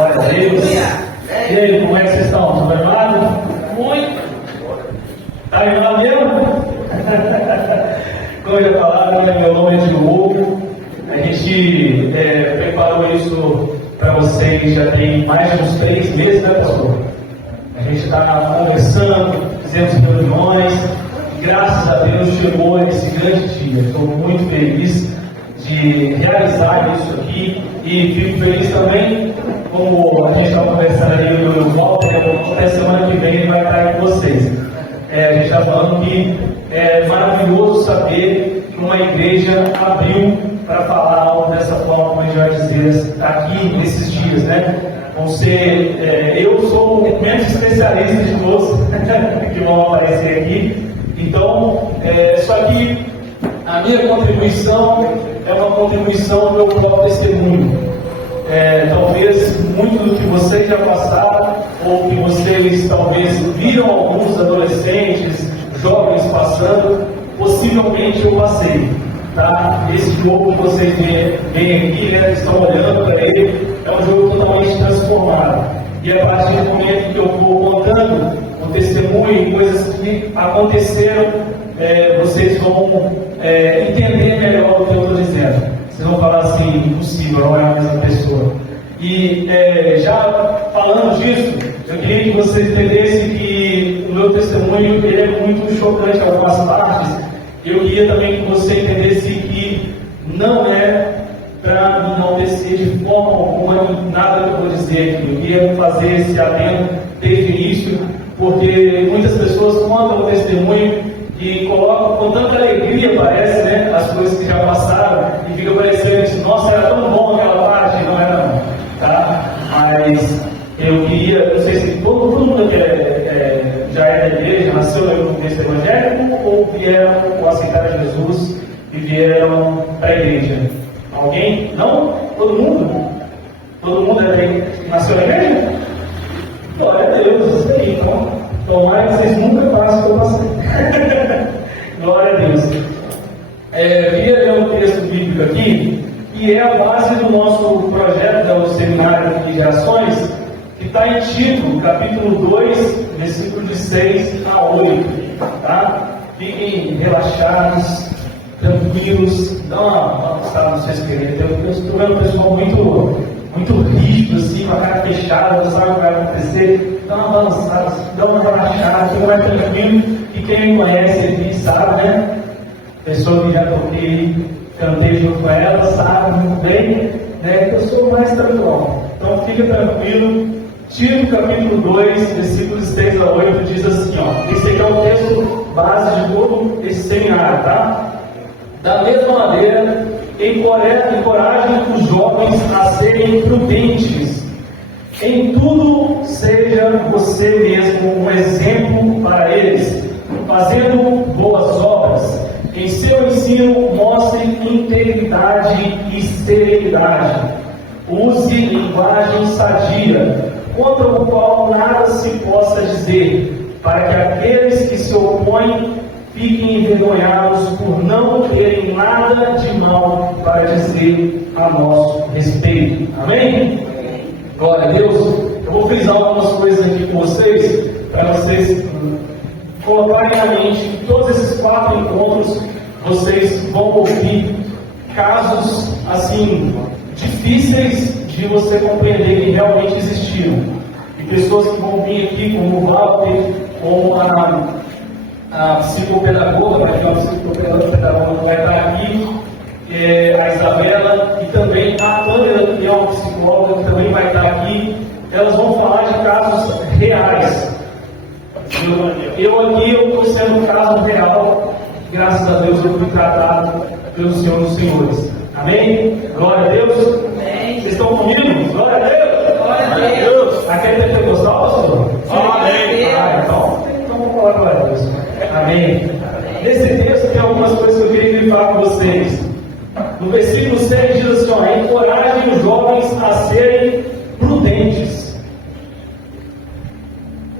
Glória a Deus. E aí, como é que vocês estão? Estão animados? Muito. Está animado mesmo? Como eu ia falar, meu nome é Diogo. A gente preparou isso para vocês já tem mais de uns 3 meses, né, pastor? A gente está conversando, fizemos reuniões, e graças a Deus chegou esse grande dia. Estou muito feliz de realizar isso aqui e fico feliz também, como a gente está conversando ali no Walter, até semana que vem ele vai estar aí com vocês. A gente está falando que é maravilhoso saber que uma igreja abriu para falar algo dessa forma, como a gente vai dizer aqui nesses dias, né? Vão ser, eu sou o menos especialista de todos que vão aparecer aqui, então, só que a minha contribuição é uma contribuição do meu próprio testemunho. Talvez muito do que vocês já passaram, ou que vocês talvez viram alguns adolescentes, jovens passando, possivelmente eu passei. Tá? Esse jogo que vocês veem aqui, né, estão olhando para ele, é um jogo totalmente transformado. E a partir do momento que eu vou contando o testemunho e coisas que aconteceram, vocês vão entender melhor o que eu estou dizendo. Vocês vão falar assim, impossível, não é a mesma pessoa. E já falando disso, eu queria que vocês entendessem que o meu testemunho ele é muito chocante em algumas partes. Eu queria também que você entendesse que não é para me enaltecer de forma alguma nada que eu vou dizer aqui. Eu queria fazer esse adendo desde o início, porque muitas pessoas contam o testemunho e colocam com tanta alegria, parece, né, as coisas que já passaram, e fica parecendo assim, nossa, era tão bom aquela parte, não era não, tá? Mas eu queria, não sei se todo mundo que já é da igreja, nasceu no contexto evangélico, ou vieram ou aceitaram Jesus e vieram para a igreja? Alguém? Não? Todo mundo? Todo mundo nasceu na igreja? Glória a Deus, isso aí, então. Tomara que vocês nunca passem o que eu passei. Glória a Deus. Queria ler um texto bíblico aqui, que é a base do nosso projeto do Seminário de Ações, que está em Tito, capítulo 2, versículo de 6 a 8. Tá? Fiquem relaxados, tranquilos, dá uma estada no seu esqueleto. Eu estou vendo um pessoal muito rígido, assim, com a cara fechada, não sabe o que vai acontecer. Dá uma balançada, dá uma relaxada, fica mais tranquilo. E quem me conhece aqui sabe, né? A pessoa que já toquei, cantei junto com ela, sabe muito bem, né? Que eu sou mais tranquilo. Então fica tranquilo. Tito capítulo 2, versículos 6 a 8 diz assim, ó. Esse aqui é o texto base de todo esse seminário, tá? Da mesma maneira, encorajem os jovens a serem prudentes. Em tudo, seja você mesmo um exemplo para eles, fazendo boas obras. Em seu ensino, mostre integridade e serenidade. Use linguagem sadia, contra o qual nada se possa dizer, para que aqueles que se opõem fiquem envergonhados por não terem nada de mal para dizer a nosso respeito. Amém? Glória a Deus. Eu vou frisar algumas coisas aqui com vocês, para vocês colocarem na mente que todos esses 4 encontros vocês vão ouvir casos assim difíceis de você compreender que realmente existiram. E pessoas que vão vir aqui, como o Walter, como a psicopedagoga, vai ter uma psicopedagoga que vai estar aqui, a Isabela, e também a Tânia, que é uma psicóloga, que também vai estar aqui. Elas vão falar de casos reais. Eu estou sendo um caso real, graças a Deus eu fui tratado pelo Senhor dos Senhores. Amém? Glória a Deus. Amém. Vocês estão comigo? Glória a Deus. Glória a Deus. Aquele tem que gostar, pastor? Amém. Então vamos falar glória a Deus. Amém. Nesse texto tem algumas coisas que eu queria falar com vocês. No versículo 6 diz assim, ó, encorajem os jovens a serem prudentes.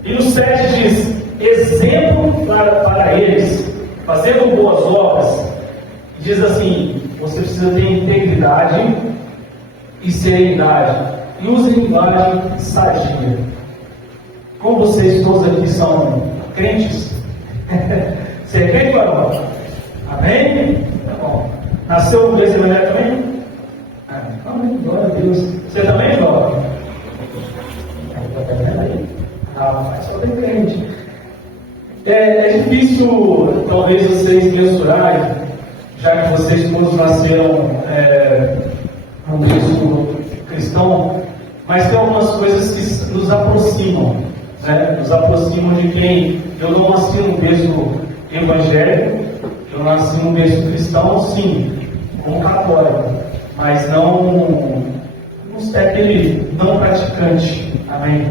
E no 7 diz, exemplo para eles, fazendo boas obras. Diz assim, você precisa ter integridade e serenidade. e use linguagem sadia. Como vocês todos aqui são crentes, você é crente, Barão? Amém? Tá bom. Nasceu no Igreja Evangélica também? Amém, glória a Deus. Você também, João? Mas só tem crente. É difícil, talvez, vocês mensurarem, já que vocês todos nasceram no berço cristão, mas tem algumas coisas que nos aproximam, né? Nos aproximam de quem. Eu não nasci no berço evangélico, eu nasci no berço cristão, sim, como católico, mas não é aquele não praticante. Amém?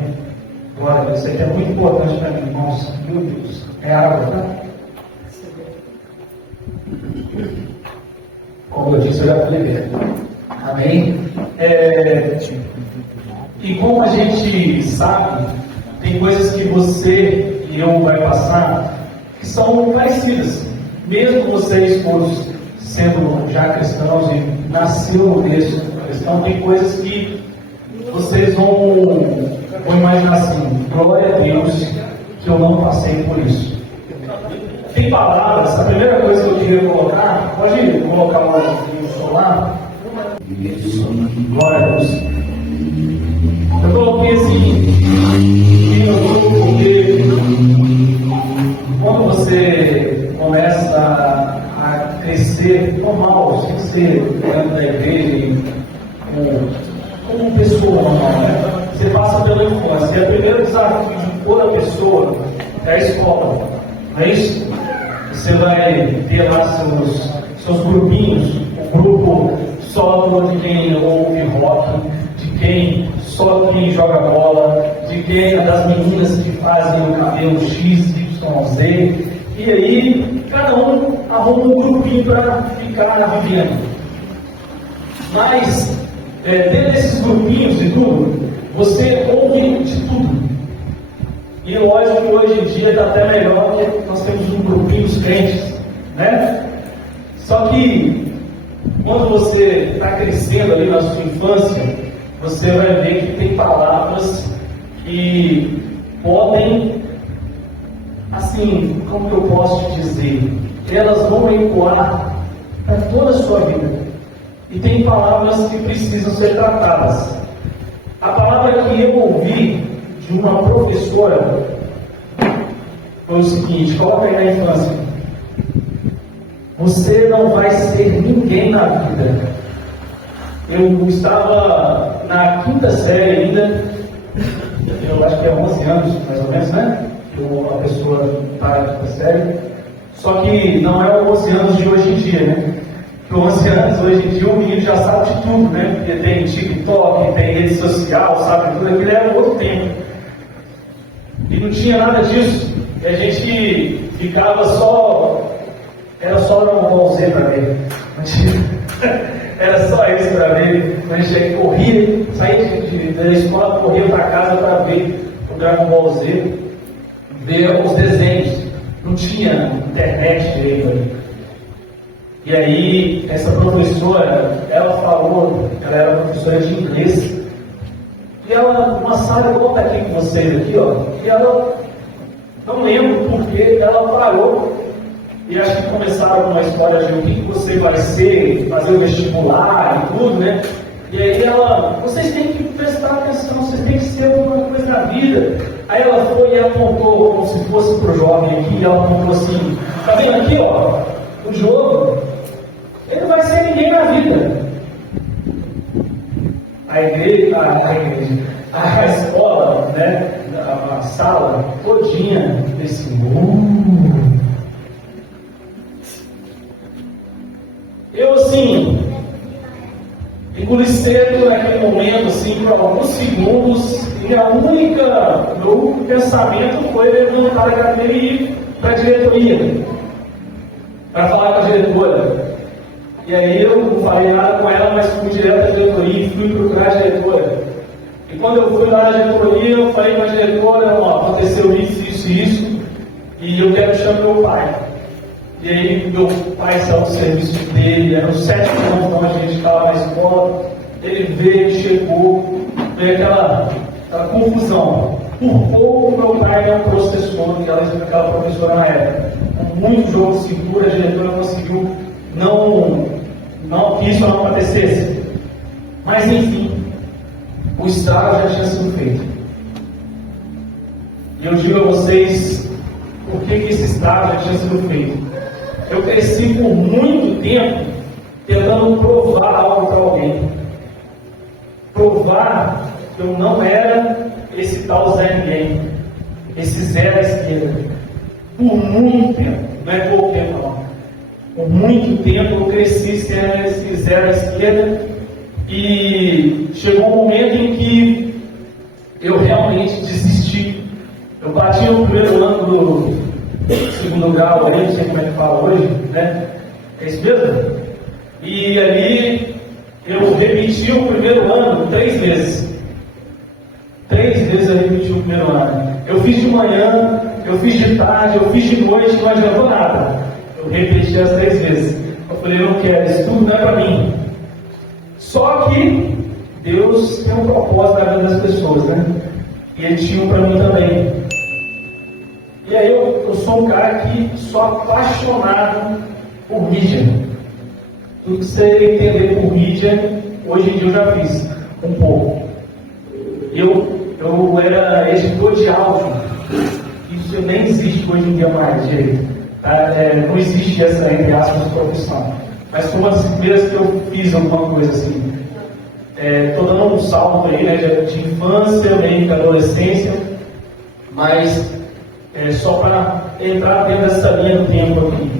Glória a Deus. Isso aqui é muito importante para mim, irmãos. Meu Deus. É água, tá? Como eu disse, eu já fui ver. Amém? E como a gente sabe, tem coisas que você e eu vai passar que são parecidas. Mesmo vocês todos sendo já cristãos e nasceram no berço cristão, tem coisas que vocês vão imaginar assim: glória a Deus que eu não passei por isso. Tem palavras, a primeira coisa que eu queria colocar, pode colocar no celular? Glória a Deus. Eu coloquei assim, porque quando você começa a crescer, normal, sem ser dentro da igreja, como pessoa normal, né? Você passa pela infância. E o primeiro desafio de toda pessoa é a escola. Não é isso? Você vai ter lá seus grupinhos, um grupo só de quem ouve rock, de quem só quem joga bola, de quem é das meninas que fazem o cabelo X, Y, Z. E aí, cada um arruma um grupinho para ficar vivendo. Mas, dentro desses grupinhos e tudo, você ouve de tudo. E lógico que hoje em dia está até melhor, porque nós temos um grupinho dos crentes, né? Só que, quando você está crescendo ali na sua infância, você vai ver que tem palavras que podem, assim, como que eu posso te dizer, elas vão ecoar para toda a sua vida. E tem palavras que precisam ser tratadas. A palavra que eu ouvi de uma professora foi o seguinte: coloca aí na infância. Você não vai ser ninguém na vida. Eu estava na quinta série ainda, eu acho que é 11 anos, mais ou menos, né? Que a pessoa está na quinta série. Só que não é os 11 anos de hoje em dia, né? Porque 11 anos hoje em dia o menino já sabe de tudo, né? Porque tem TikTok, tem rede social, sabe tudo. Aquilo era outro tempo. E não tinha nada disso. E a gente ficava só. Era só Dragon Ball Z para ver. Era só isso para ver. A gente corria, saía da escola, corria para casa para ver o Dragon Ball Z, ver os desenhos. Não tinha internet direito ali. E aí, essa professora, ela falou, ela era professora de inglês. E ela, uma sala igual está aqui com vocês aqui, ó. E ela, não lembro porque, ela parou. E acho que começaram uma história de o que você vai ser, fazer o vestibular e tudo, né? E aí ela, vocês têm que prestar atenção, vocês têm que ser alguma coisa na vida. Aí ela foi e apontou, como se fosse para o jovem aqui, e ela apontou assim: tá vendo aqui, ó, o jogo, ele não vai ser ninguém na vida. A escola, né, a sala todinha desse mundo. Eu, assim, engoli seco naquele momento, assim, por alguns segundos, e meu único pensamento foi levantar a cadeira e ir para a diretoria, para falar com a diretora. E aí eu não falei nada com ela, mas fui direto à diretoria e fui procurar a diretora. E quando eu fui lá na diretoria, eu falei com a diretora: ó, aconteceu isso, e eu quero chamar meu pai. E aí meu pai saiu do serviço dele, eram 7 irmãos, então a gente estava na escola. Ele veio, chegou, veio aquela confusão. Por pouco meu pai não processou aquela professora na época. Com muito jogo de cintura, a diretora conseguiu que isso não acontecesse. Mas enfim, o estrago já tinha sido feito. E eu digo a vocês por que esse estrago já tinha sido feito. Eu cresci por muito tempo tentando provar algo para alguém. Provar que eu não era esse tal Zé Ninguém, esse Zé da esquerda. Por muito tempo, não é pouco tempo não. Por muito tempo eu cresci sendo esse Zé da esquerda e chegou um momento em que eu realmente desisti. Eu bati no primeiro ano do segundo grau, aí, não sei como é que fala hoje, né? É isso mesmo? E ali eu repeti o primeiro ano 3 vezes. 3 vezes eu repeti o primeiro ano. Eu fiz de manhã, eu fiz de tarde, eu fiz de noite, não adiantou nada. Eu repeti as 3 vezes. Eu falei, eu não quero, isso tudo não é para mim. Só que Deus tem um propósito na vida das pessoas, né? E Ele tinha um para mim também. E aí eu sou um cara que sou apaixonado por mídia. Tudo que você entender por mídia, hoje em dia eu já fiz um pouco. Eu era editor de áudio. Isso nem existe hoje em dia mais, direito. Não existe essa, entre aspas, profissão. Mas foi uma das primeiras que eu fiz alguma coisa assim. Estou dando um salto aí, né, de infância, meio que adolescência, mas só para entrar dentro dessa linha do tempo aqui.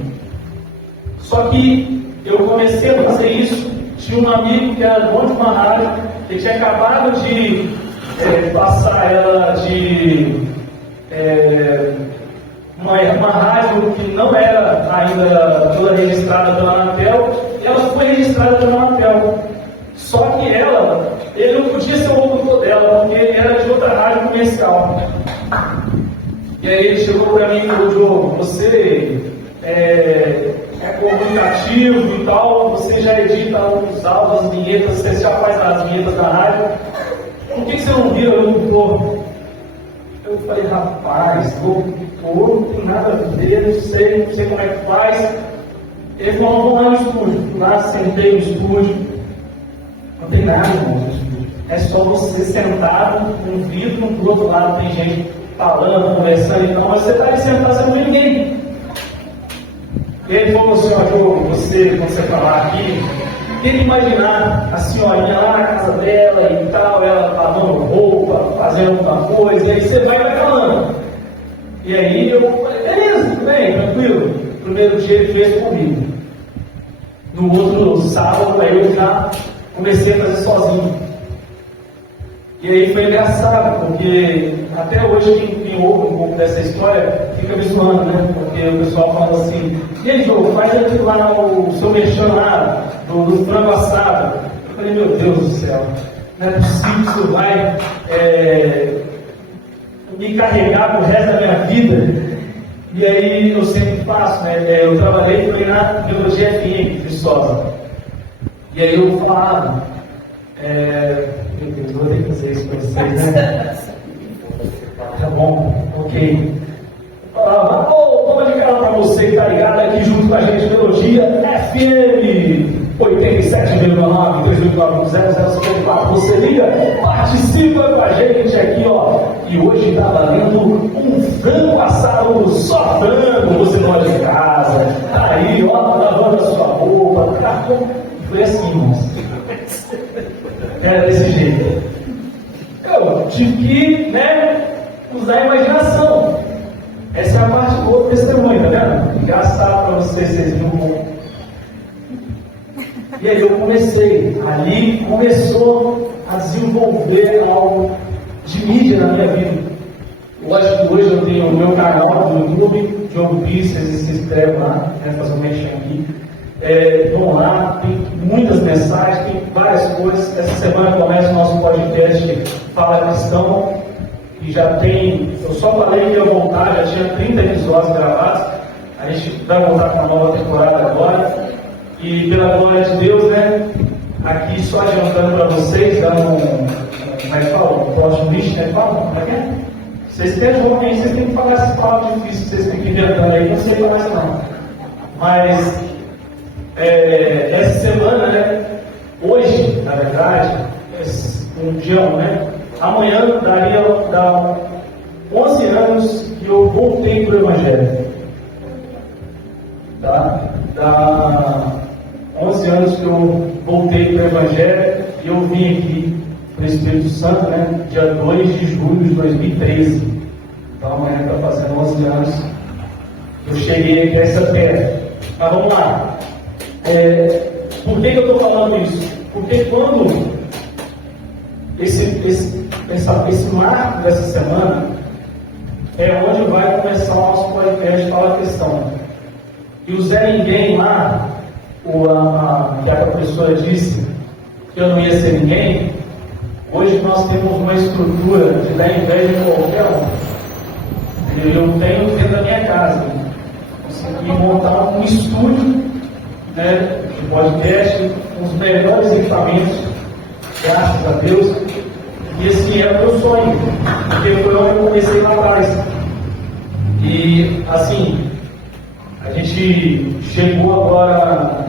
Só que eu comecei a fazer isso, tinha um amigo que era dono de uma rádio, que tinha acabado de passar ela de uma rádio que não era ainda toda registrada pela Anatel, e ela foi registrada pela Anatel. Só que ele não podia ser o locutor dela, porque ele era de outra rádio comercial. E aí ele chegou para mim e falou, Diogo, você é comunicativo e tal, você já edita os áudios, as vinhetas, você já faz as vinhetas da rádio, por que você não vira locutor? Eu falei, rapaz, locutor não tem nada a ver, não sei como é que faz. Ele falou, vamos lá no estúdio. Lá sentei no estúdio, não tem nada, irmão, no estúdio. É só você sentado num vidro, do outro lado tem gente falando, conversando, então você está ali sentado, você não vê ninguém. E ele falou assim, ó, Diogo, quando você falar aqui, tenta imaginar a senhorinha lá na casa dela e tal, ela lavando roupa, fazendo alguma coisa, e aí você vai falando. E aí eu falei, beleza, tudo bem, tranquilo. No primeiro dia ele fez comigo. No outro sábado, aí eu já comecei a fazer sozinho. E aí foi engraçado, porque até hoje quem ouve um pouco dessa história fica me zoando, né? Porque o pessoal fala assim, e aí, Diogo, faz aquilo lá, o seu mexão lá, do frango assado. Eu falei, meu Deus do céu, não é possível que isso vai me carregar pro resto da minha vida. E aí eu sempre faço, né? Eu trabalhei foi na Biologia FM, Viçosa. E aí eu falava, meu Deus, vou ter que fazer isso para vocês, né? Tá bom, ok. Falava, toma de cara para você que tá ligado aqui junto com a gente, Melodia FM 87,9, 2009, você liga, participa com a gente aqui, ó. E hoje tá valendo um frango assado, só frango, você pode ir em casa, tá aí, ó, lavando a sua roupa, tá bom. Foi assim, irmãos. Era desse jeito. Eu tive que, usar a imaginação. Essa é a parte boa do testemunho, tá vendo? Engraçado para vocês viram um pouco. E aí eu comecei, ali começou a desenvolver algo de mídia na minha vida. Lógico que hoje eu tenho o meu canal do YouTube, Diogo Pires, vocês se inscrevem lá, fazer um mexer aqui. Vão lá, tem muitas mensagens, tem várias coisas. Essa semana começa o nosso podcast Fala Cristão, e já tem, eu só falei que ia voltar, já tinha 30 episódios gravados, a gente vai voltar para a nova temporada agora, e pela glória de Deus, aqui só adiantando para vocês, dando como é que fala? O próximo lixo, né? Fala, como é que é? Vocês têm jogo aí, vocês têm que pagar esse palavra difícil que vocês têm que inventar aí, não sei mais não. Mas, essa semana, né? Hoje, na verdade, um dia, né? Amanhã dá 11 anos que eu voltei para o Evangelho. Tá? Dá 11 anos que eu voltei para o Evangelho e eu vim aqui para o Espírito Santo, né? Dia 2 de julho de 2013. Então amanhã está fazendo 11 anos que eu cheguei aqui a essa terra. Mas vamos lá. Por que eu estou falando isso? Porque quando esse marco dessa semana é onde vai começar o nosso podcast Fala a Questão. E o Zé Ninguém lá, que a professora disse que eu não ia ser ninguém, hoje nós temos uma estrutura de dar inveja de qualquer um. Eu tenho dentro da minha casa, consegui montar um estúdio, né, de podcast, com os melhores equipamentos, graças a Deus. E esse é o meu sonho, porque foi onde eu comecei lá atrás. E assim, a gente chegou agora,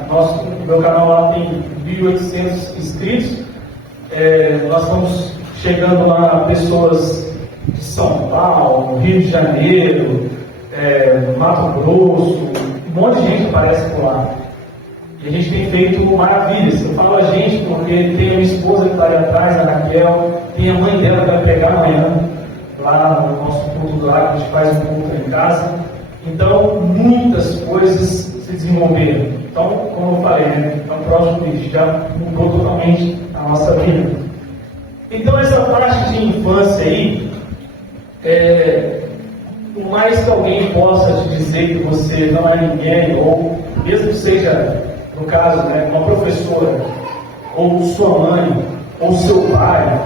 meu canal lá tem 1.800 inscritos. Nós estamos chegando lá a pessoas de São Paulo, Rio de Janeiro, Mato Grosso, um monte de gente aparece por lá. E a gente tem feito maravilhas. Eu falo a gente porque tem a minha esposa que está ali atrás, a Raquel, tem a mãe dela que vai pegar amanhã, lá no nosso culto lá, que a gente faz um culto em casa. Então, muitas coisas se desenvolveram. Então, como eu falei, né, no próximo vídeo já mudou totalmente a nossa vida. Então, essa parte de infância aí, por mais que alguém possa te dizer que você não é ninguém, ou mesmo que seja, no caso, né, uma professora, ou sua mãe, ou seu pai,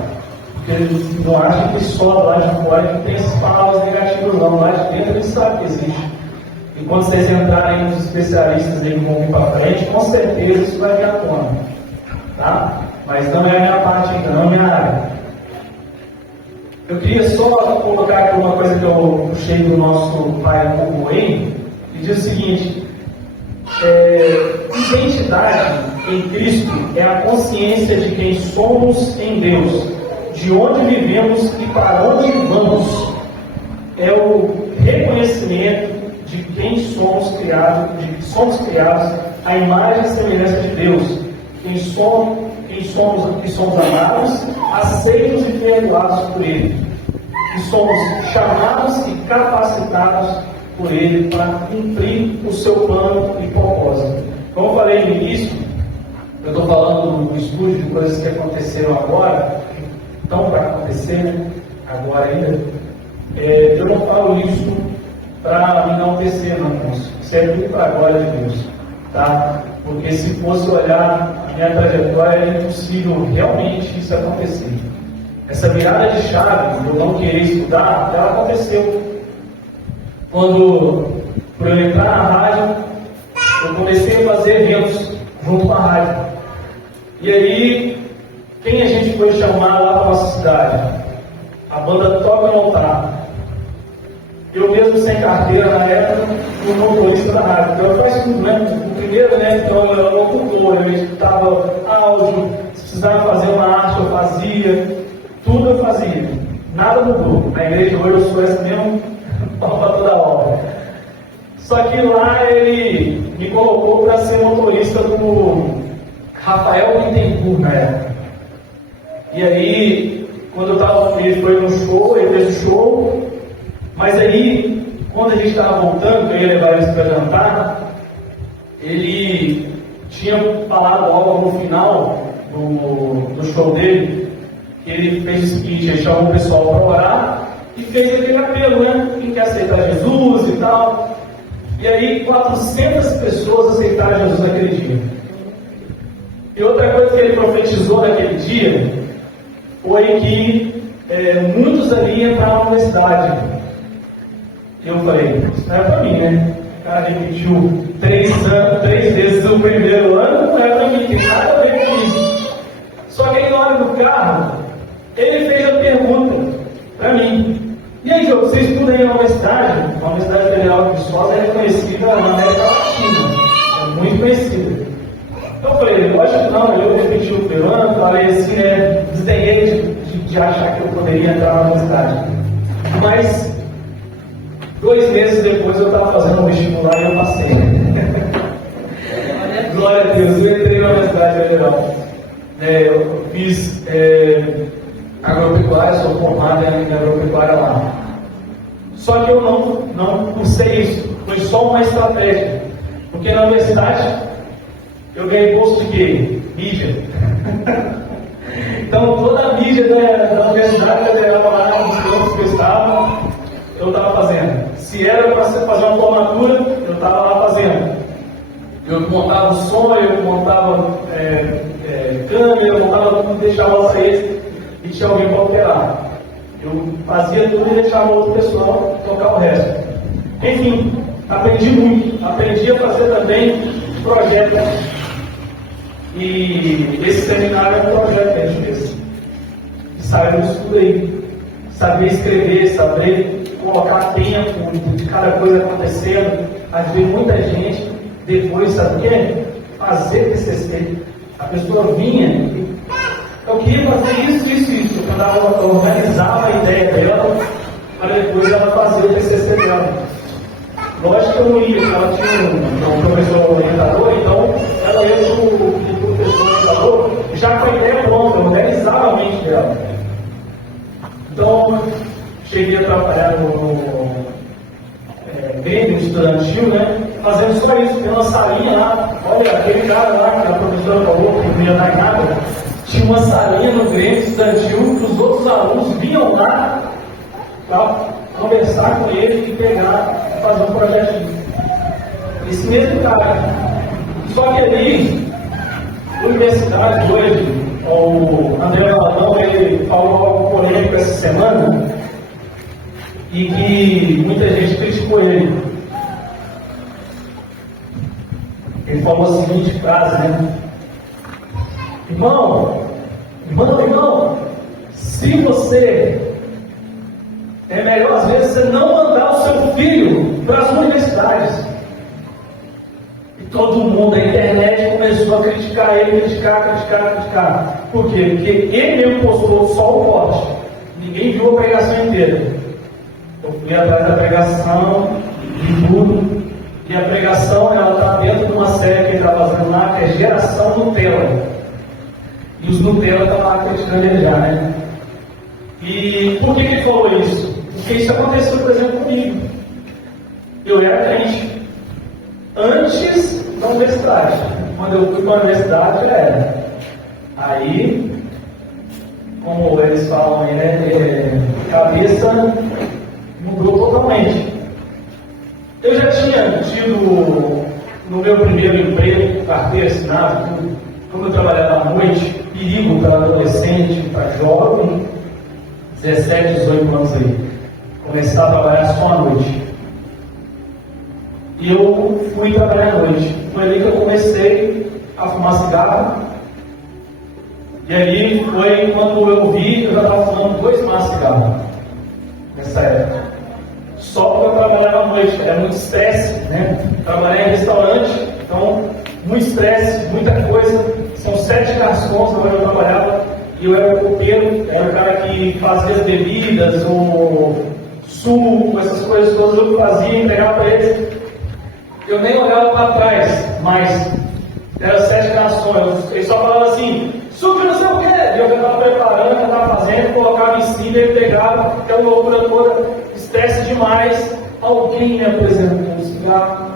porque eles não acham que só lá de fora que tem essas palavras negativas, não. Lá de dentro eles sabem que existe. E quando vocês entrarem nos especialistas aí que vão vir para frente, com certeza isso vai vir à tona. Tá? Mas não é a minha parte ainda, não é a minha área. Eu queria só colocar aqui uma coisa que eu puxei do nosso pai Moen, que diz o seguinte: identidade em Cristo é a consciência de quem somos em Deus, de onde vivemos e para onde vamos. É o reconhecimento de quem somos criados, à imagem e semelhança de Deus, que somos amados, aceitos e perdoados por Ele, que somos chamados e capacitados por Ele para cumprir o seu plano e propósito. Como eu falei no início, eu estou falando do estúdio de coisas que aconteceram agora, estão para acontecer, né? Agora ainda. Eu não falo isso para me enaltecer, não, irmãos. Isso é tudo para a glória de Deus. Tá? Porque se fosse olhar a minha trajetória, é impossível realmente isso acontecer. Essa virada de chave, de eu não querer estudar, ela aconteceu. Quando, por eu entrar na rádio, eu comecei a fazer eventos junto com a rádio. E aí, quem a gente foi chamar lá para a nossa cidade? A banda Toca no Altar. Eu mesmo sem carteira na época, fui motorista da rádio. Eu faço tudo, né? O primeiro, né? Então eu era locutor, eu editava áudio, se precisava fazer uma arte eu fazia, tudo eu fazia. Nada mudou. Na igreja hoje eu sou esse mesmo pau para toda obra. Só que lá ele me colocou para ser motorista do Rafael Bittencourt na época. E aí, quando eu estava, ele foi no show, ele fez o show, mas aí, quando a gente estava voltando, eu ia levar eles para jantar, ele tinha falado algo no final do show dele, que ele fez o seguinte: ele chamou o pessoal para orar e fez aquele apelo, né? Quem quer aceitar Jesus e tal. E aí 400 pessoas aceitaram Jesus naquele dia. E outra coisa que ele profetizou naquele dia foi que muitos ali entraram na universidade. Eu falei, isso não é para mim, né? O cara repetiu 3 vezes o primeiro ano, não é para mim, tem nada a ver com isso. Só que aí na hora do carro, ele fez a pergunta para mim: e aí, Diogo, você estuda aí na universidade? A Universidade Federal de Viçosa é conhecida na América Latina, é muito conhecida. Então eu falei: lógico que não, eu repeti o peruano, falei assim, desdenhei de achar que eu poderia entrar na universidade. Mas 2 meses depois eu estava fazendo um vestibular e eu passei. Glória a Deus, eu entrei na Universidade Federal. Eu fiz agropecuária, sou formado em agropecuária lá. Só que eu não cursei isso, foi só uma estratégia. Porque na universidade eu ganhei bolsa de quê? Mídia. Então toda a mídia da universidade federal lá nos campos que eu estava fazendo. Se era para fazer uma formatura, eu estava lá fazendo. Eu montava o som, eu montava câmera, eu montava tudo, deixava ela sair e tinha alguém para operar. Eu fazia tudo e deixava outro pessoal tocar o resto. Enfim, aprendi muito. Aprendi a fazer também projetos. E esse seminário é um projeto que a gente fez. Saiu do estudo aí. Saber escrever, saber colocar tempo de cada coisa acontecendo. Às vezes muita gente, depois, sabe o quê? Fazer TCC. A pessoa vinha e eu queria fazer isso. Quando ela organizava a ideia dela, para depois ela fazer o TCC dela. Lógico que eu não ia, ela tinha um professor orientador, então ela ia para o professor orientador já com a ideia pronta, organizava a mente dela. Então, cheguei a trabalhar no Grêmio Estudantil, né? Fazendo só isso, tem uma salinha lá. Olha, aquele cara lá que a professora falou que não ia dar em nada, tinha uma salinha no Grêmio Estudantil que os outros alunos vinham lá para conversar com ele e pegar, fazer um projetinho. Esse mesmo cara. Só que ali, na universidade hoje, o André Valadão, ele falou algo polêmico essa semana e que muita gente criticou ele. Ele falou a seguinte frase, né? Irmão, se você é melhor às vezes você não mandar o seu filho para as universidades. E todo mundo, a internet começou a criticar ele, criticar. Por quê? Porque ele mesmo postou só o corte. Ninguém viu a pregação inteira. Eu fui atrás da pregação, de tudo. E a pregação, ela está dentro de uma série que ele está fazendo lá, que é Geração Nutella. E os Nutella estão lá criticando ele já, né? E por que ele falou isso? Porque isso aconteceu, por exemplo, comigo. Eu era crente antes da universidade. Quando eu fui para a universidade, já era. Aí, como eles falam aí, né? Cabeça mudou totalmente. Eu já tinha tido, no meu primeiro emprego, carteira assinada, como eu trabalhava à noite, perigo para adolescente, para jovem, 17, 18 anos aí. Começar a trabalhar só à noite. E eu fui trabalhar à noite. Foi ali que eu comecei a fumar cigarro. E aí foi quando eu vi, eu já estava fumando 2 maços de cigarro. Nessa época. Só porque eu trabalhava à noite. Era muito estresse, né? Trabalhei em restaurante, então muito estresse, muita coisa. São 7 garçons onde eu trabalhava. E eu era o copeiro, era o cara que fazia as bebidas, o suco, essas coisas todas eu fazia, entregava para eles. Eu nem olhava para trás, mas eram 7 garçons. Eles só falavam assim, suco não sei o quê. E eu já estava preparando, já estava fazendo, colocava em cima, ele pegava, aquela loucura toda, estresse demais. Alguém me apresentou um cigarro.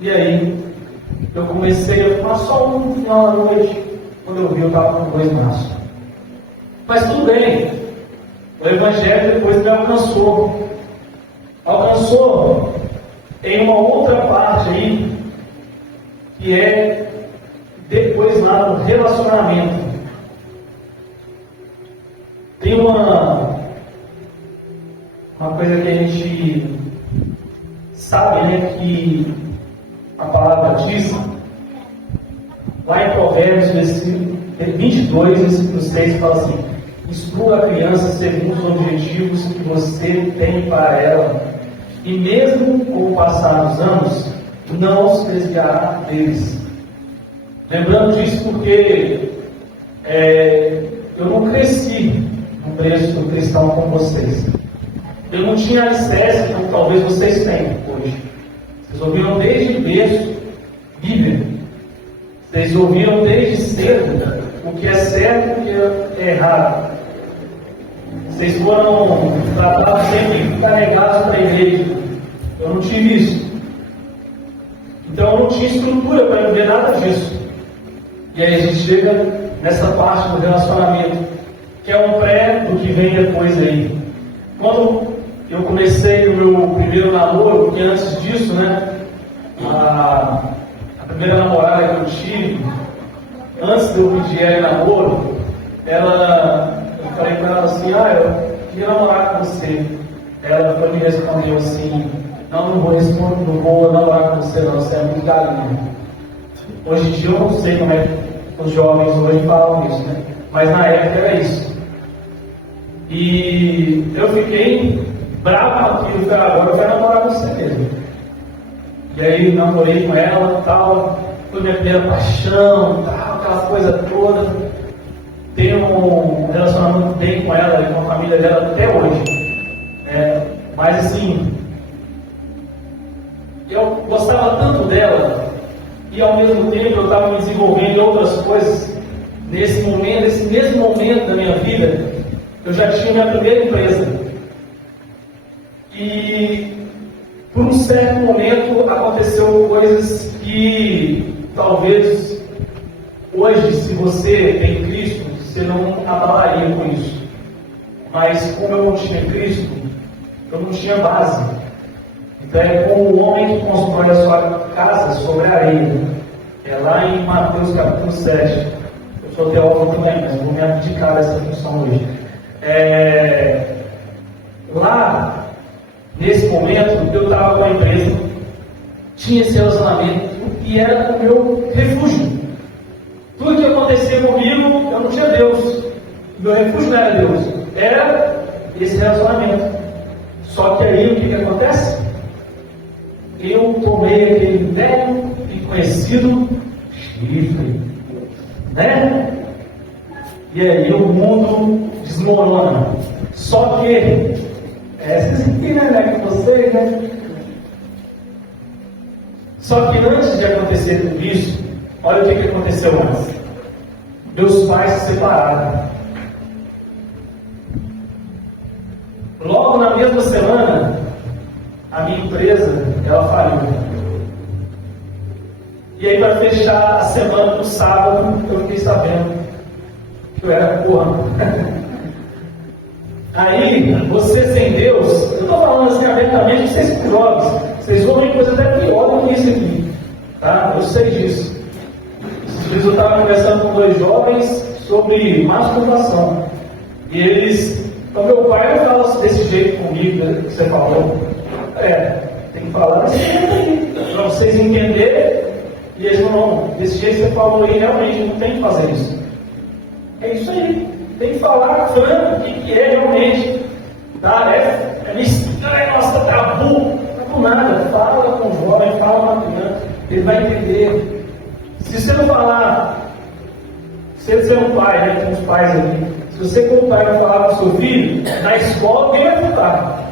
E aí, eu comecei a fumar só um no final da noite. Quando eu vi, eu estava com 2 maços. Mas tudo bem. O Evangelho depois me alcançou. Alcançou em uma outra parte aí, que é depois lá no relacionamento. Tem uma coisa que a gente sabe, né, que a palavra diz, lá em Provérbios, 22, versículo 6, fala assim: instrua a criança segundo os objetivos que você tem para ela, e mesmo com o passar dos anos, não se desviará deles. Lembrando disso porque eu não cresci no berço cristão como vocês. Eu não tinha alicerce como talvez vocês tenham hoje. Vocês ouviram desde berço Bíblia. Vocês ouviram desde cedo o que é certo e o que é errado. Vocês foram tratados sempre carregados para a igreja. Eu não tive isso. Então eu não tinha estrutura para ver nada disso. E aí a gente chega nessa parte do relacionamento, que é um pré do que vem depois aí. Quando eu comecei o meu primeiro namoro, que antes disso, né, a primeira namorada que eu tive, antes de eu pedir ela em namoro, eu falei para ela assim: eu queria namorar com você. Ela foi me respondeu assim: não vou namorar com você não, você é muito galinha. Hoje em dia eu não sei como é que os jovens hoje falam isso, né? Mas na época era isso. E eu fiquei bravo com aquilo, falei: agora eu quero namorar com você mesmo. E aí namorei com ela, tal, foi minha primeira paixão, tal, aquela coisa toda. Tenho um relacionamento bem com ela e com a família dela até hoje. Mas assim, eu gostava tanto dela e ao mesmo tempo eu estava me desenvolvendo em outras coisas. Nesse mesmo momento da minha vida, eu já tinha minha primeira empresa. E por um certo momento aconteceu coisas que talvez hoje, se você tem Cristo, você não abalaria com isso. Mas como eu não tinha Cristo, eu não tinha base. Então é como o homem que constrói a sua casa sobre a areia. É lá em Mateus capítulo 7. Eu sou teólogo também, mas vou me abdicar dessa função hoje. Lá, nesse momento, eu estava com a empresa, tinha esse relacionamento e era o meu refúgio. Tudo que acontecia comigo, eu não tinha Deus. Meu refúgio não era Deus, era esse relacionamento. Só que aí o que acontece? Eu tomei aquele velho e conhecido chifre, né? E aí o mundo desmorona. Só que, vocês entendem, né? Com vocês, né? Só que antes de acontecer tudo isso, olha o que aconteceu antes. Meus pais se separaram. Logo na mesma semana, a minha empresa, ela faliu. E aí, para fechar a semana no sábado, eu fiquei sabendo que eu era corno. Aí, você sem Deus, eu estou falando assim abertamente, vocês jovens, vocês vão ver coisa até pior do que isso aqui, tá? Eu sei disso. Eu estava conversando com 2 jovens sobre masturbação. E eles, então meu pai não fala desse jeito comigo, né, que você falou. Tem que falar desse jeito aí, para vocês entenderem. E eles não, desse jeito que você falou aí, realmente não tem que fazer isso. É isso aí. Tem que falar franco o que é realmente. Tá? É mistério, nossa, tabu. Não com nada. Fala com o jovem, fala com a criança. Ele vai entender. Se você não falar, se você é um pai, né, com os pais ali, se você como pai vai falar com o seu filho, na escola quem vai falar?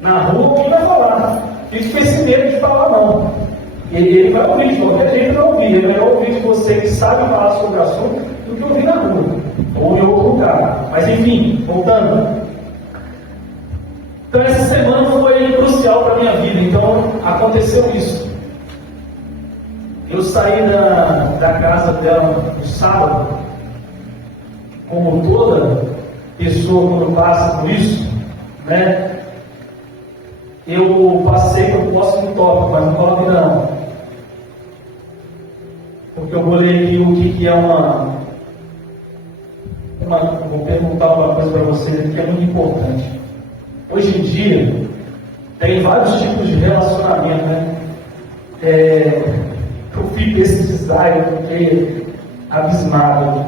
Na rua quem vai falar? Fique com esse medo de falar não. Ele vai ouvir de qualquer jeito, não ouvir. Ele vai ouvir de você que sabe falar sobre o assunto do que ouvir na rua ou em outro lugar. Mas enfim, voltando. Então essa semana foi crucial para a minha vida. Então aconteceu isso. Eu saí da casa dela no sábado, como toda pessoa quando passa por isso, né? Eu passei para o próximo tópico, mas não coloque não. Porque eu vou ler aqui o que é vou perguntar uma coisa para vocês que é muito importante. Hoje em dia, tem vários tipos de relacionamento, né? Eu fui pesquisar, porque abismado,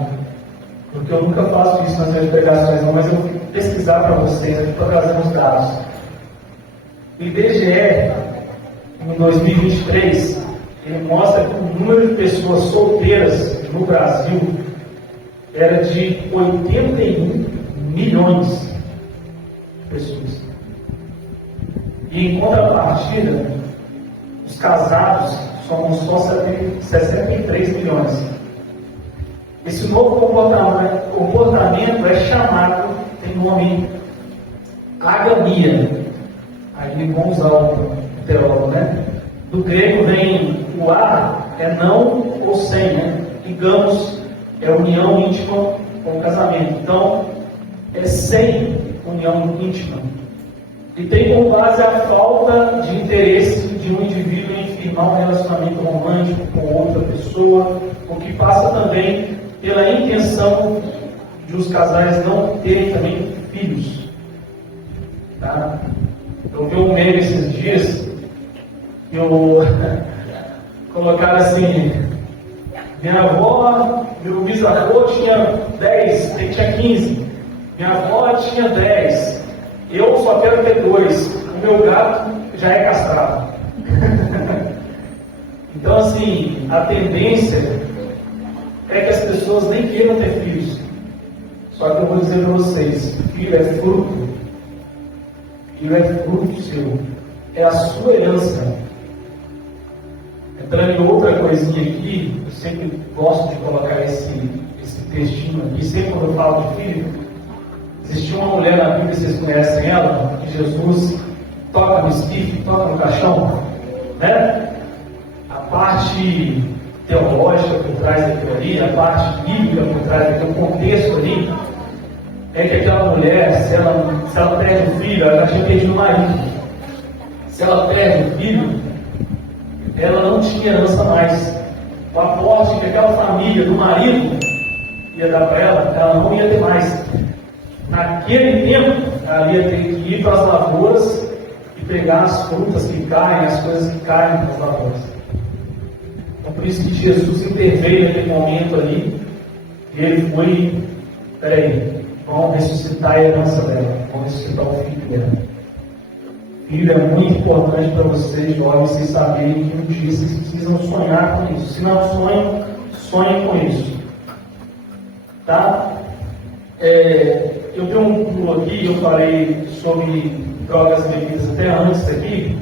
porque eu nunca faço isso nas minhas pregações, não, mas eu vou pesquisar para vocês aqui para trazer os dados. O IBGE, em 2023, ele mostra que o número de pessoas solteiras no Brasil era de 81 milhões de pessoas. E em contrapartida, os casados somos só 63 milhões. Esse novo comportamento é chamado, tem nome, agamia. Aí vamos usar o teólogo, né? Do grego vem o a, é não ou sem, né? Digamos, é união íntima com casamento. Então, é sem união íntima. E tem como base a falta de interesse de um indivíduo em firmar um relacionamento romântico com outra pessoa, o que passa também pela intenção de os casais não terem também filhos. Tá? Eu vi um meme esses dias, eu colocaram assim, minha avó, meu bisavô tinha 10, ele tinha 15, minha avó tinha 10, eu só quero ter 2, o meu gato já é castrado. Então assim, a tendência é que as pessoas nem queiram ter filhos. Só que eu vou dizer para vocês, filho é fruto. Filho é fruto seu. É a sua herança. Entrando em outra coisinha aqui, eu sempre gosto de colocar esse textinho aqui, sempre quando eu falo de filho, existia uma mulher na Bíblia, vocês conhecem ela, que Jesus toca no esquife, toca no caixão, né? A parte teológica por trás daquilo ali, a parte bíblica por trás daquele contexto ali, é que aquela mulher, se ela perde o filho, ela já tinha perdido o marido. Se ela perde o filho, ela não tinha herança mais. O aporte que aquela família do marido ia dar para ela não ia ter mais. Naquele tempo, ela ia ter que ir para as lavouras e pegar as frutas que caem, as coisas que caem nas lavouras. Então, por isso que Jesus interveio naquele momento ali, e ele foi, peraí, vamos ressuscitar a herança dela, vamos ressuscitar o filho dela. Filho é muito importante para vocês, jovens, vocês saberem que um dia vocês precisam sonhar com isso. Se não sonham, sonhem com isso. Tá? Eu tenho um pulo aqui, eu falei sobre drogas e bebidas até antes aqui,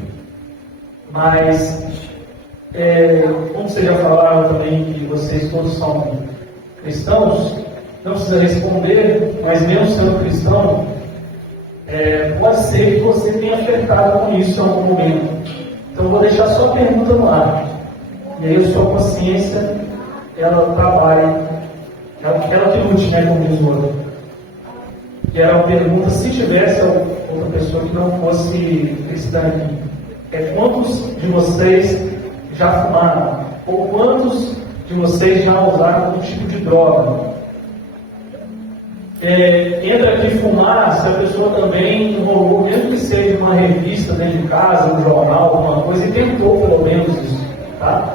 mas como vocês já falaram também que vocês todos são cristãos, não precisa responder, mas mesmo sendo cristão, pode ser que você tenha flertado com isso em algum momento. Então eu vou deixar só a pergunta no ar. E aí a sua consciência, ela trabalha, ela que lute, né, como diz o outro. Que era uma pergunta, se tivesse outra pessoa que não fosse cristã aqui. Quantos de vocês já fumaram? Ou quantos de vocês já usaram algum tipo de droga? Entra aqui fumar se a pessoa também enrolou, mesmo que seja uma revista dentro de casa, um jornal, alguma coisa, e tentou pelo menos isso, tá?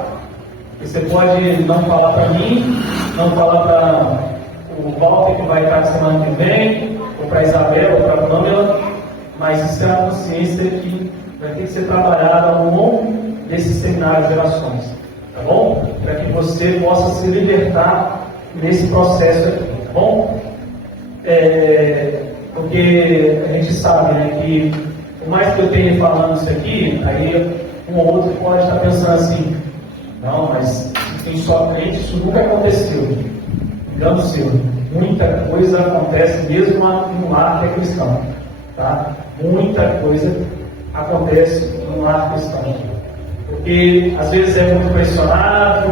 E você pode não falar para mim, não falar para o Walter que vai estar semana que vem, ou para a Isabela, ou para a Pamela, mas isso é a consciência que vai ter que ser trabalhada ao longo desses seminários de orações, tá bom? Para que você possa se libertar nesse processo aqui, tá bom? Porque a gente sabe, né, que por mais que eu tenha falando isso aqui, aí um ou outro pode estar pensando assim, não, mas tem só crente, isso nunca aconteceu. Engano seu, muita coisa acontece mesmo no lar que é cristão, tá? Muita coisa acontece no lar cristão. Porque às vezes é muito pressionado,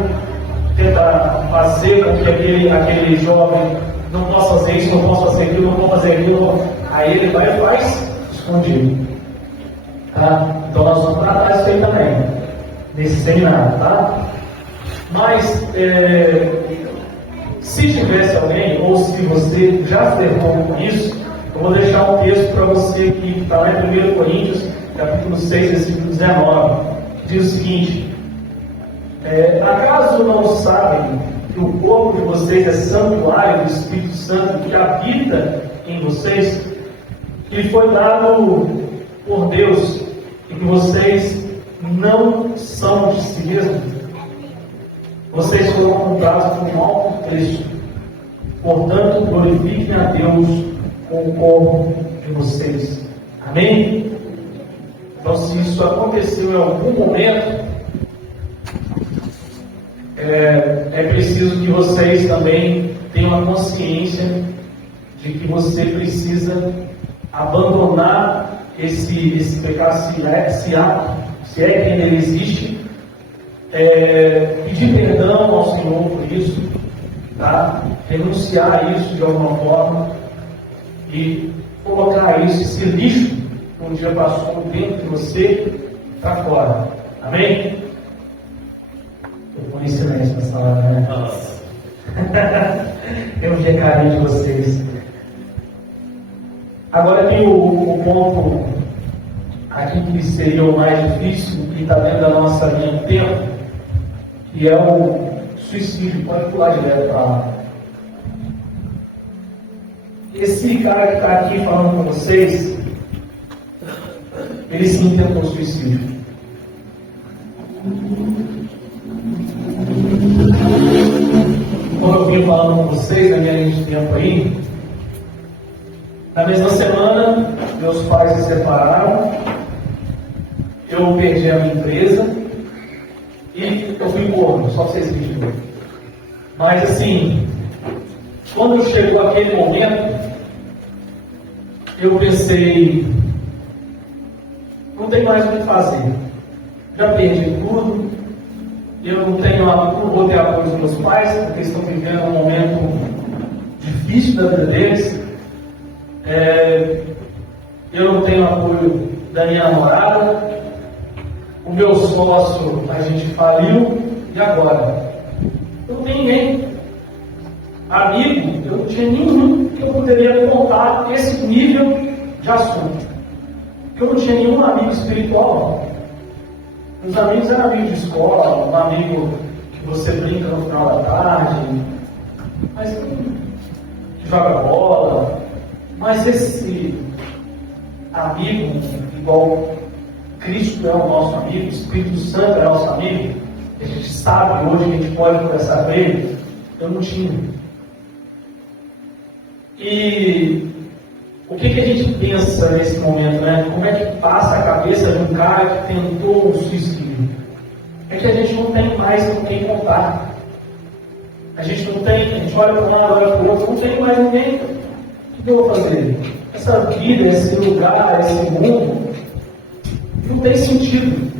tenta fazer com que aquele jovem não posso fazer isso, não posso fazer aquilo, não posso fazer aquilo, aí ele vai e faz escondido. Tá? Então nós vamos tratar isso aí também, nesse seminário, tá? Mas, se tivesse alguém, ou se você já flertou com isso, eu vou deixar um texto para você que está lá em 1 Coríntios, capítulo 6, versículo 19. Diz o seguinte: acaso não sabem que o corpo de vocês é santuário do Espírito Santo que habita em vocês, que foi dado por Deus e que vocês não são de si mesmos. Vocês foram comprados por um alto preço. Portanto, glorifiquem a Deus com o corpo de vocês. Amém? Então, se isso aconteceu em algum momento, é preciso que vocês também tenham a consciência de que você precisa abandonar esse pecado, se é que ainda existe, pedir perdão ao Senhor por isso, tá? Renunciar a isso de alguma forma e colocar isso, esse lixo que um dia passou dentro de você, para fora. Amém? Eu ponho silêncio nessa hora, né? Eu vi a carinha de vocês. Agora tem o ponto aqui que seria o mais difícil, que está dentro da nossa linha do tempo, que é o suicídio. Pode pular direto para lá. Esse cara que está aqui falando com vocês, ele sim tentou suicídio. Quando eu vim falando com vocês, na minha linha de tempo aí, na mesma semana, meus pais se separaram, eu perdi a minha empresa e eu fui corno, só pra vocês verem. Mas assim, quando chegou aquele momento, eu pensei, não tem mais o que fazer. Já perdi tudo, eu não vou ter apoio dos meus pais, porque eles estão vivendo um momento difícil da vida deles. Eu não tenho apoio da minha namorada, o meu sócio, a gente faliu, e agora? Eu não tenho ninguém. Amigo, eu não tinha nenhum que eu poderia contar esse nível de assunto. Porque eu não tinha nenhum amigo espiritual. Meus amigos eram amigos de escola, um amigo que você brinca no final da tarde, mas que joga bola. Mas esse amigo, igual Cristo é o nosso amigo, o Espírito Santo é o nosso amigo, a gente sabe hoje que a gente pode conversar com ele, eu não tinha. E o que a gente pensa nesse momento, né? Como é que passa a cabeça de um cara que tentou um suicídio? É que a gente não tem mais com quem contar. A gente olha para um lado, olha para o outro, não tem mais ninguém. O que eu vou fazer? Essa vida, esse lugar, esse mundo, não tem sentido.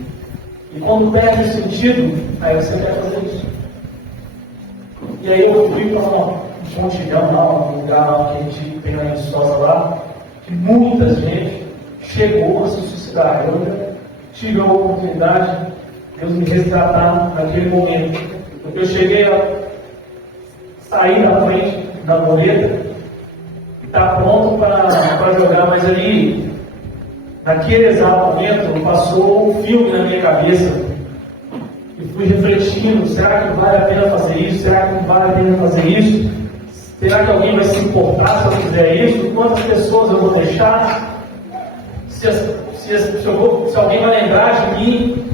E quando perde o sentido, aí você quer fazer isso. E aí eu fui para um pontilhão lá, um lugar lá que a gente tem na Viçosa lá, que muita gente chegou a se suicidar. Eu já tive a oportunidade, Deus me resgatar naquele momento. Porque eu cheguei a sair da frente da muleta, está pronto para jogar, mas ali, naquele exato momento, passou um filme na minha cabeça e fui refletindo: será que vale a pena fazer isso? Será que não vale a pena fazer isso? Será que alguém vai se importar se eu fizer isso? Quantas pessoas eu vou deixar? Se alguém vai lembrar de mim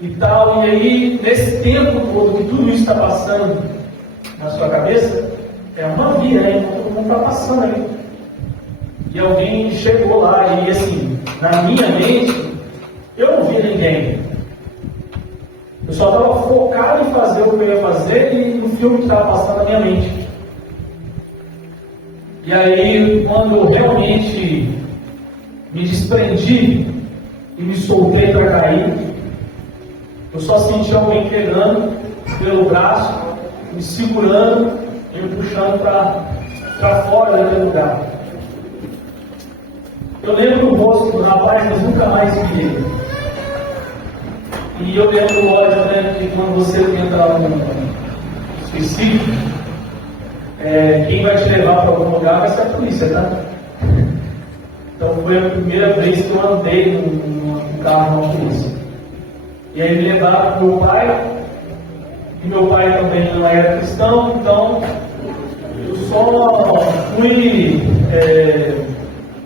e tal? E aí, nesse tempo todo que tudo isso está passando na sua cabeça, é uma vida, né? Todo mundo está passando ali. E alguém chegou lá e assim, na minha mente, eu não vi ninguém. Eu só estava focado em fazer o que eu ia fazer e no filme que estava passando na minha mente. E aí, quando eu realmente me desprendi e me soltei para cair, eu só senti alguém pegando pelo braço, me segurando e me puxando para fora daquele lugar. Eu lembro do rosto do rapaz, mas nunca mais vi ele. E eu lembro do ódio, né, que quando você entra num suicídio, quem vai te levar para algum lugar vai ser a polícia, tá? Então foi a primeira vez que eu andei num carro de uma polícia. E aí me levaram para o meu pai, e meu pai também não era cristão, então eu só fui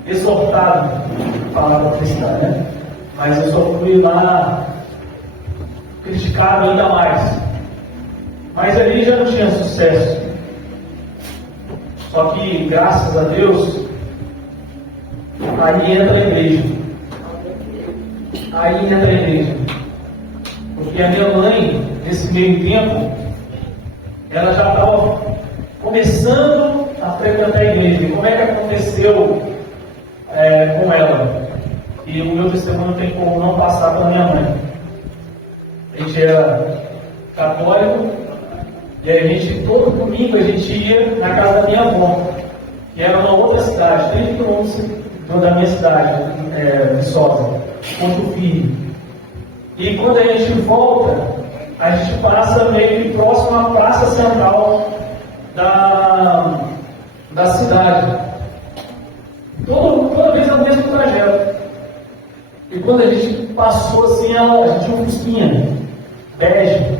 exortado a palavra cristã, né? Mas eu só fui lá criticado ainda mais. Mas ali já não tinha sucesso. Só que, graças a Deus, aí entra a igreja. Aí entra a igreja. Porque a minha mãe, nesse meio tempo, ela já estava começando a frequentar a igreja. E como é que aconteceu com ela? E o meu testemunho não tem como não passar para a minha mãe. A gente era católico, e a gente, todo domingo, a gente ia na casa da minha avó, que era uma outra cidade, 30 quilômetros da minha cidade, Viçosa, Ponto Firme. E quando a gente volta, a gente passa meio que próximo à praça central da cidade. Toda vez é o mesmo trajeto. E quando a gente passou assim, a gente tinha um fusquinha bege,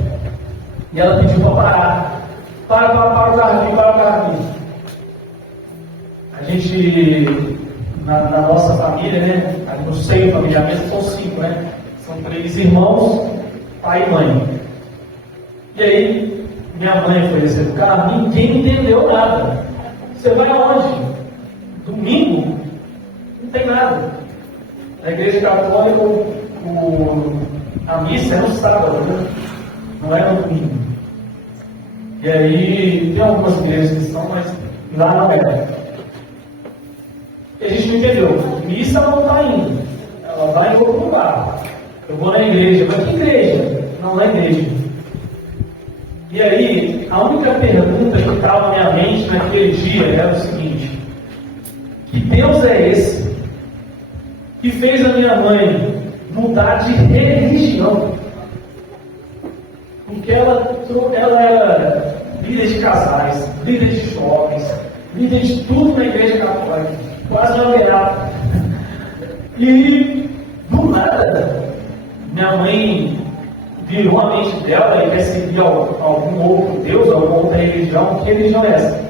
e ela pediu para parar. Para o carrinho. A gente, na nossa família, né? No seio familiar mesmo, são 5, né? São 3 irmãos, pai e mãe. E aí, minha mãe foi descer do carro, ninguém entendeu nada. Você vai aonde? Domingo? Não tem nada. Na igreja católica, a missa é no sábado, né? Não é no domingo. E aí, tem algumas igrejas que são, mas lá não é. E a gente não entendeu. Missa não está indo. Ela vai em outro lugar. Eu vou na igreja. Mas que igreja? Não, na igreja. E aí, a única pergunta que estava na minha mente naquele dia era o seguinte: que Deus é esse que fez a minha mãe mudar de religião? Porque ela era líder de casais, líder de jovens, líder de tudo na igreja católica, quase uma beata. E do nada, minha mãe virou a mente dela e quer seguir algum outro Deus, alguma outra religião. Que religião é essa?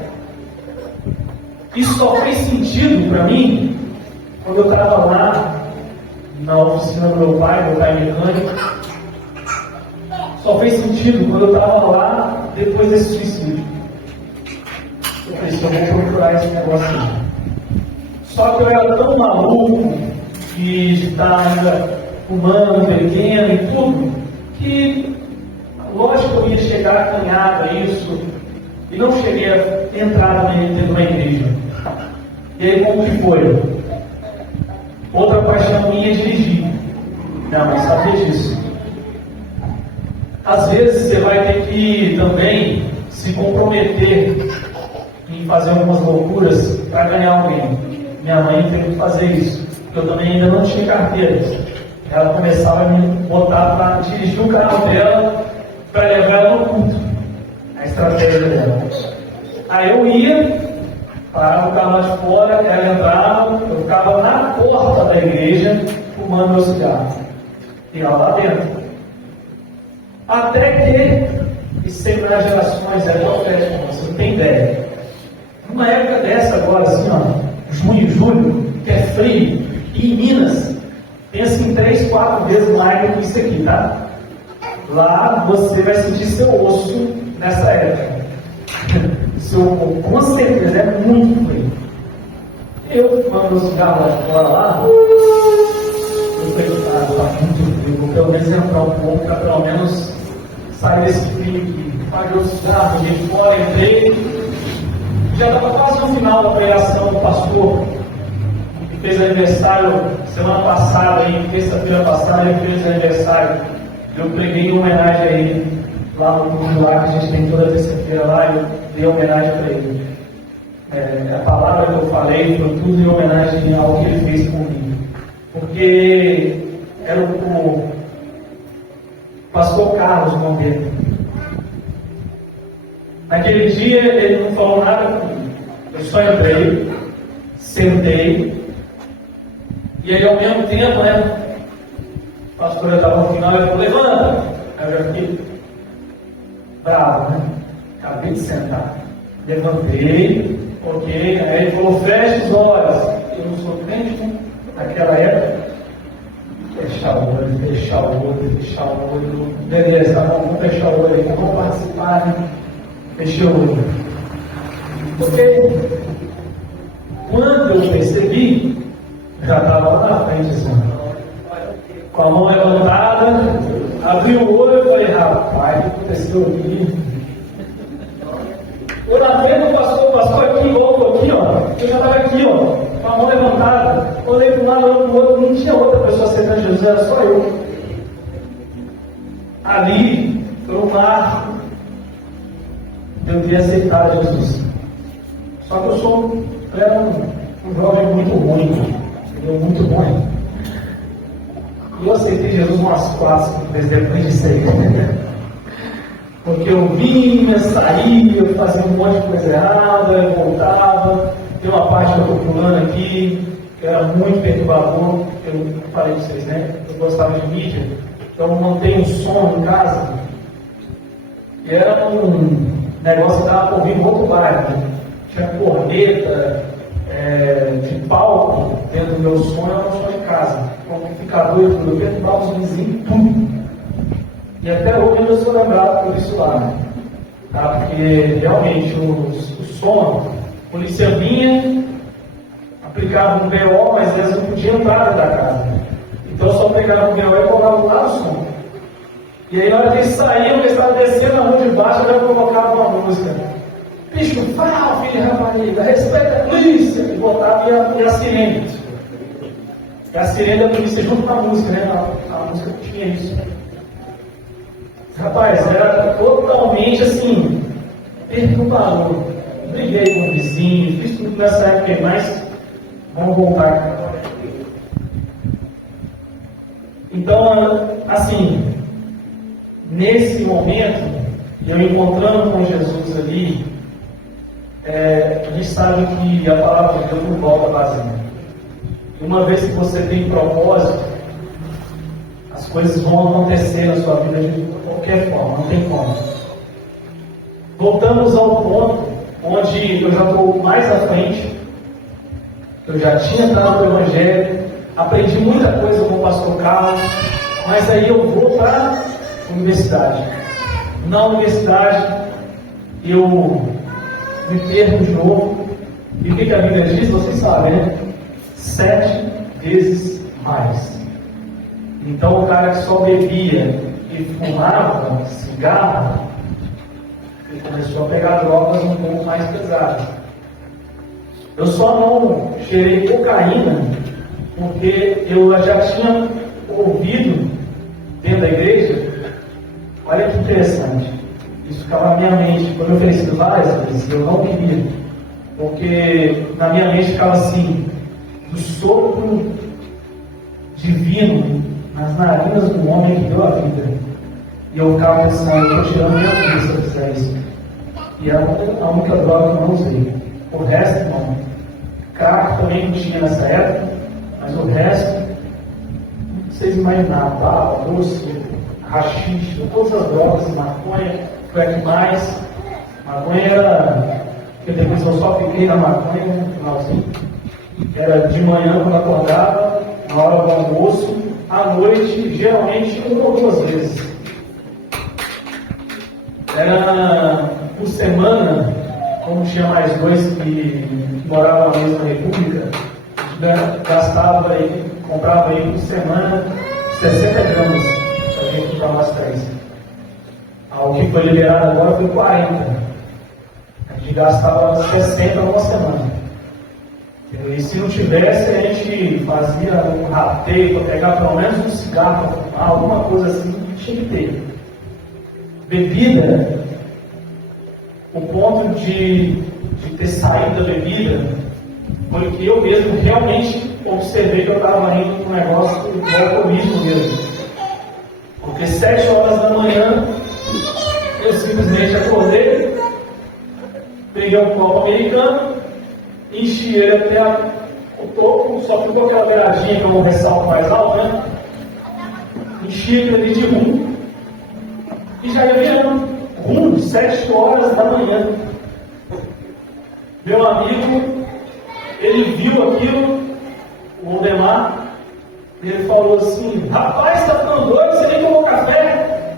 Isso só fez sentido para mim quando eu estava lá na oficina do meu pai mecânico. Só fez sentido quando eu estava lá depois desse suicídio. Eu pensei, eu vou procurar esse negócio aí. Só que eu era tão maluco de estar ainda fumando, bebendo e tudo, que lógico que eu ia chegar acanhado a isso, e não cheguei a entrar numa igreja. E aí como que foi? Outra paixão minha é dirigir. Minha mãe sabia disso. Às vezes você vai ter que também se comprometer em fazer algumas loucuras para ganhar alguém. Minha mãe teve que fazer isso, porque eu também ainda não tinha carteira. Ela começava a me botar para dirigir o carro dela para levar ela no culto. A estratégia dela. Aí eu ia, parava o carro lá de fora, ela entrava, eu ficava na porta da igreja fumando meu cigarro. E ela lá dentro. Até que, isso sempre nas gerações é profético, você não tem ideia. Numa época dessa agora, assim, ó, junho, julho, que é frio, e em Minas, pensa em 3, 4 vezes mais do que isso aqui, tá? Lá você vai sentir seu osso nessa época. Seu corpo, com certeza, é muito frio. Eu, quando eu cigarro lá de fora lá, eu falei, tá muito frio, vou pelo menos entrar um pouco, para pelo menos sair desse frio aqui. Paguei o cigarro, de fora, entrei. Já estava quase no final da pregação do pastor, que fez aniversário semana passada, terça-feira passada, ele fez aniversário. Eu preguei em homenagem a ele, lá no culto lá, que a gente tem toda terça-feira lá, eu dei homenagem para ele. A palavra que eu falei foi tudo em homenagem ao que ele fez por mim. Porque era o pastor Carlos, o nome dele. Naquele dia ele não falou nada comigo. Eu só entrei, sentei, e aí ao mesmo tempo, né? O pastor estava no final e falou, levanta! Aí eu fiquei, bravo, né? Acabei de sentar. Levantei, ok. Aí ele falou, feche os olhos. Eu não sou crente, né? Naquela época. Fechar o olho, fechar o olho, fechar o olho. Beleza, tá bom, vamos fechar o olho aí, vamos participar, né? Fechei o olho. Ok. Quando eu percebi, já estava lá na frente, assim, com a mão levantada, abri o olho e falei, rapaz, o que aconteceu aqui? O lamento passou aqui, igual aqui, ó. Eu já estava aqui, ó, com a mão levantada. Olhei para um lado, olhei para o outro, não tinha outra pessoa aceitando Jesus, era só eu. Ali foi um marco de eu ter aceitado Jesus. Só que eu era um jovem muito ruim, entendeu? Muito ruim. E eu aceitei Jesus umas 4 vezes depois disso aí. Porque eu vinha, saía, eu fazia um monte de coisa errada, eu voltava. Tem uma parte que eu estou pulando aqui, que era muito perturbador, eu falei para vocês, né? Eu gostava de mídia, então eu montei um som em casa, e era um negócio que estava por vir em outro bairro. Tinha corneta, de palco dentro do meu som, era um som de casa. Com amplificador e tudo, eu perturbava os vizinhos, tudo. E até hoje eu sou lembrado por isso lá, tá? Porque realmente o som, a polícia vinha, aplicava um BO, mas às vezes não podia entrar dentro da casa. Então eu só pegava o BO e colocava lá o som. E aí na hora que eles saíam, eles estavam descendo a rua de baixo, eu já colocava uma música. Bicho, fala, filho de rapariga, respeita a polícia! E botava e a sirene. E a sirene da polícia junto com a música, né? A música tinha isso. Rapaz, era totalmente assim, perturbador. Briguei com o vizinho, fiz tudo nessa época, mas vamos voltar. Então, assim, nesse momento, eu encontrando com Jesus ali, a gente sabe que a palavra de Deus não volta vazia. E uma vez que você tem propósito, as coisas vão acontecer na sua vida de qualquer forma, não tem como. Voltamos ao ponto onde eu já estou mais à frente, eu já tinha entrado no Evangelho, aprendi muita coisa com o pastor Carlos, mas aí eu vou para a universidade. Na universidade, eu me perco de novo, e o que a Bíblia diz? Vocês sabem, né? 7 vezes mais. Então o cara que só bebia e fumava cigarro, ele começou a pegar drogas um pouco mais pesadas. Eu só não cheirei cocaína porque eu já tinha ouvido dentro da igreja. Olha que interessante, isso ficava na minha mente, foi me oferecido várias vezes, eu não queria, porque na minha mente ficava assim, do sopro divino nas narinas do homem que deu a vida. E eu ficava pensando, eu estou tirando minha vida se eu fizer isso. E é a única droga que eu não usei. O resto, não. Crack também não tinha nessa época, mas o resto, vocês imaginaram, bala, doce, haxixe, todas as drogas, maconha, foi a que mais. Maconha era, porque depois eu só fiquei na maconha no finalzinho. Era de manhã quando acordava, na hora do almoço, à noite, geralmente 1 ou 2 vezes. Era por semana, como tinha mais 2 que moravam na mesma república, gastava aí, comprava aí por semana 60 gramas para a gente comprar umas 3. O que foi liberado agora foi 40. A gente gastava 60 numa semana. E se não tivesse, a gente fazia um rateio para pegar pelo menos um cigarro, alguma coisa assim, tinha que ter. Bebida, o ponto de ter saído da bebida, foi que eu mesmo realmente observei que eu estava indo para um negócio do alcoolismo mesmo. Porque 7 horas da manhã, eu simplesmente acordei, peguei um copo americano, enchi ele até o topo, só ficou aquela beiradinha que eu vou ressalto mais alto, né? Enchi ele ali de rum e já ia virando. 7 horas da manhã. Meu amigo, ele viu aquilo, o Aldemar, e ele falou assim: rapaz, está ficando doido, você nem tomou café?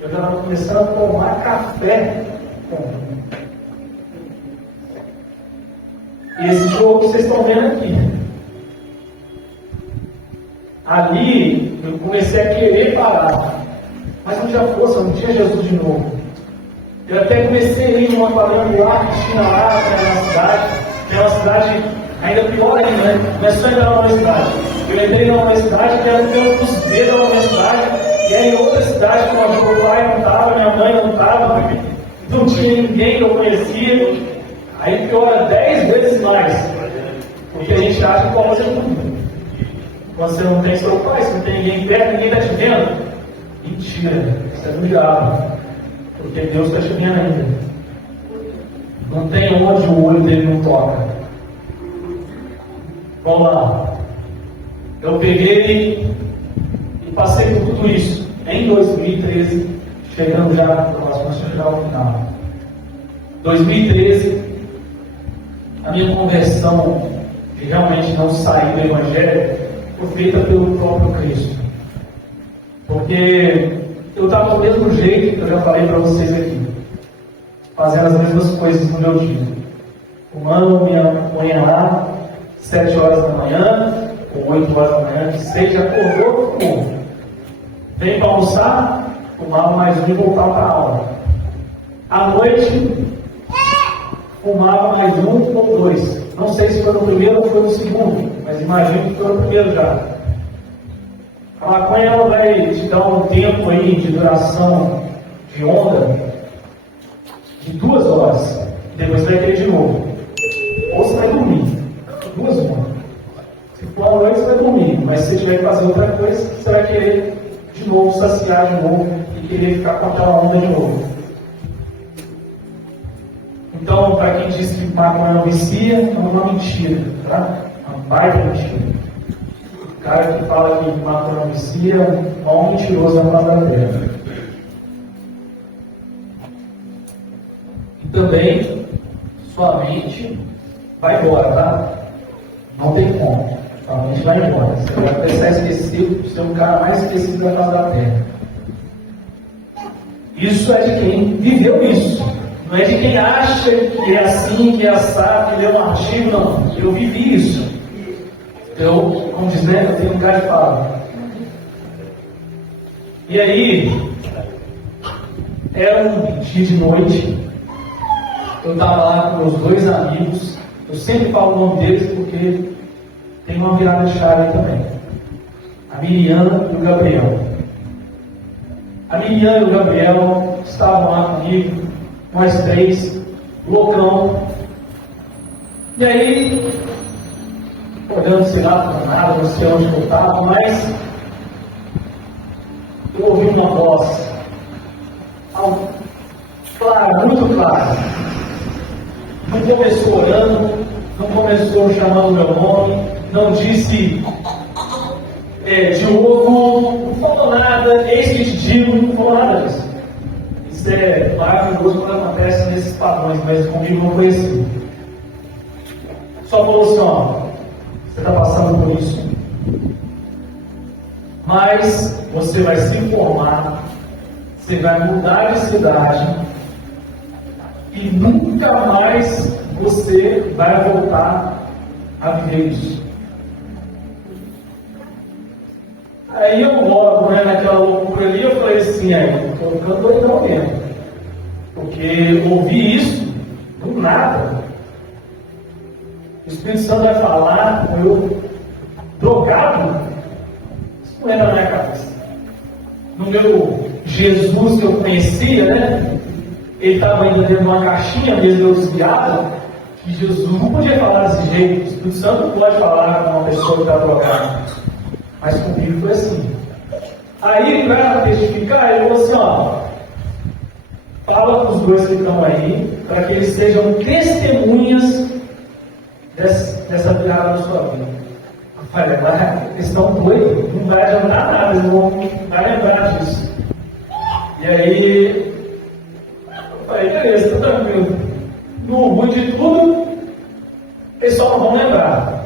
Eu já estava começando a tomar café. Esse jogo que vocês estão vendo aqui. Ali eu comecei a querer parar, mas não tinha força, não tinha Jesus de novo. Eu até comecei a ir numa quadrangular que tinha lá na cidade, que é uma cidade ainda pior ainda, né? Não é só entrar na universidade. Eu entrei na universidade, que era o campus B da universidade, e aí em outra cidade que meu pai não estava, minha mãe não estava, não tinha ninguém que eu conhecia. Aí piora 10 vezes mais, porque a gente acha que pode fazer tudo. Quando você não tem seu pai, você não tem ninguém perto, ninguém está te vendo. Mentira, isso é do diabo, porque Deus está te vendo ainda. Não tem onde o olho dele não toca. Vamos lá. Eu peguei e passei por tudo isso em 2013, chegando já próximo, chegar ao final. 2013, a minha conversão de realmente não sair do Evangelho foi feita pelo próprio Cristo. Porque eu estava do mesmo jeito que eu já falei para vocês aqui, fazendo as mesmas coisas no meu dia. Fumando minha manhã lá, 7 horas da manhã, ou 8 horas da manhã, que seja, acordou, fumou. Vem para almoçar, fumava mais um e voltava para a aula. À noite, fumava mais um ou dois. Não sei se foi no primeiro ou foi no segundo, mas imagino que foi no primeiro já. A maconha ela vai te dar um tempo aí de duração de onda de 2 horas. Depois você vai querer de novo. Ou você vai dormir. 2 horas. Se for à noite, você vai dormir. Mas se você tiver que fazer outra coisa, você vai querer de novo saciar de novo e querer ficar com aquela onda de novo. Então, para quem diz que maconha não vicia, é uma mentira, tá? Uma baita mentira. O cara que fala que maconha não vicia é um mentiroso na face da terra. E também, sua mente vai embora, tá? Não tem como. Sua mente vai embora. Você vai começar a esquecer, ser o cara mais esquecido da face da terra. Isso é de quem viveu isso. Não é de quem acha que é assim, que é assado, que lê um artigo, não. Eu vivi isso. Eu, como diz, né, eu tenho um lugar de fala. E aí, era um dia de noite, eu estava lá com meus 2 amigos, eu sempre falo o nome deles porque tem uma virada de chave aí também. A Miriam e o Gabriel. A Miriam e o Gabriel estavam lá comigo, nós 3, loucão. E aí, olhando, sei lá, para nada, não sei onde eu estava, mas eu ouvi uma voz, clara, muito clara. Não começou orando, não começou chamando meu nome, não disse Diogo, não falou nada, eis que te digo, não falou nada disso. Isso é maravilhoso quando acontece nesses padrões, mas comigo não foi assim. Só falou assim, ó, você está passando por isso, mas você vai se informar, você vai mudar de cidade e nunca mais você vai voltar a viver isso. Aí eu logo, naquela loucura ali, eu falei assim, aí, estou ficando doidão mesmo. Porque eu ouvi isso do nada. O Espírito Santo vai falar com eu drogado. Isso não entra na minha cabeça. No meu Jesus que eu conhecia, né? Ele estava ainda dentro de uma caixinha mesmo desviada, que Jesus não podia falar desse jeito. O Espírito Santo não pode falar com uma pessoa que está drogada. Mas comigo foi assim. Aí, para testificar, ele falou assim, ó, fala com os 2 que estão aí, para que eles sejam testemunhas dessa virada na sua vida. Eu falei, agora eles estão doidos, não vai adiantar nada, eles não vão lembrar disso. E aí, eu falei, beleza, tá tranquilo. No ruim de tudo, eles só não vão lembrar.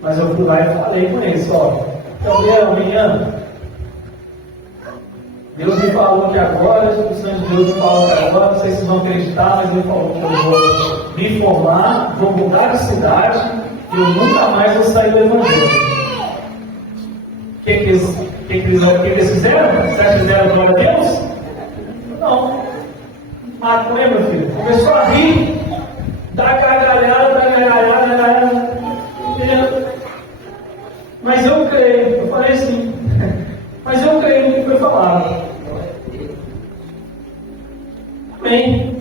Mas eu fui lá e falei com eles, ó, então amanhã, Deus me falou que agora, o Espírito Santo de Deus me falou que agora, não sei se vocês vão acreditar, mas Ele falou que eu vou me formar, vou mudar de cidade, e eu nunca mais vou sair do Evangelho. O que eles fizeram? Você acha que fizeram glória a Deus? Não. Maconha, meu filho, começou a rir, dar gargalhada. Mas eu creio, eu falei assim, mas eu creio no que foi falado. Amém.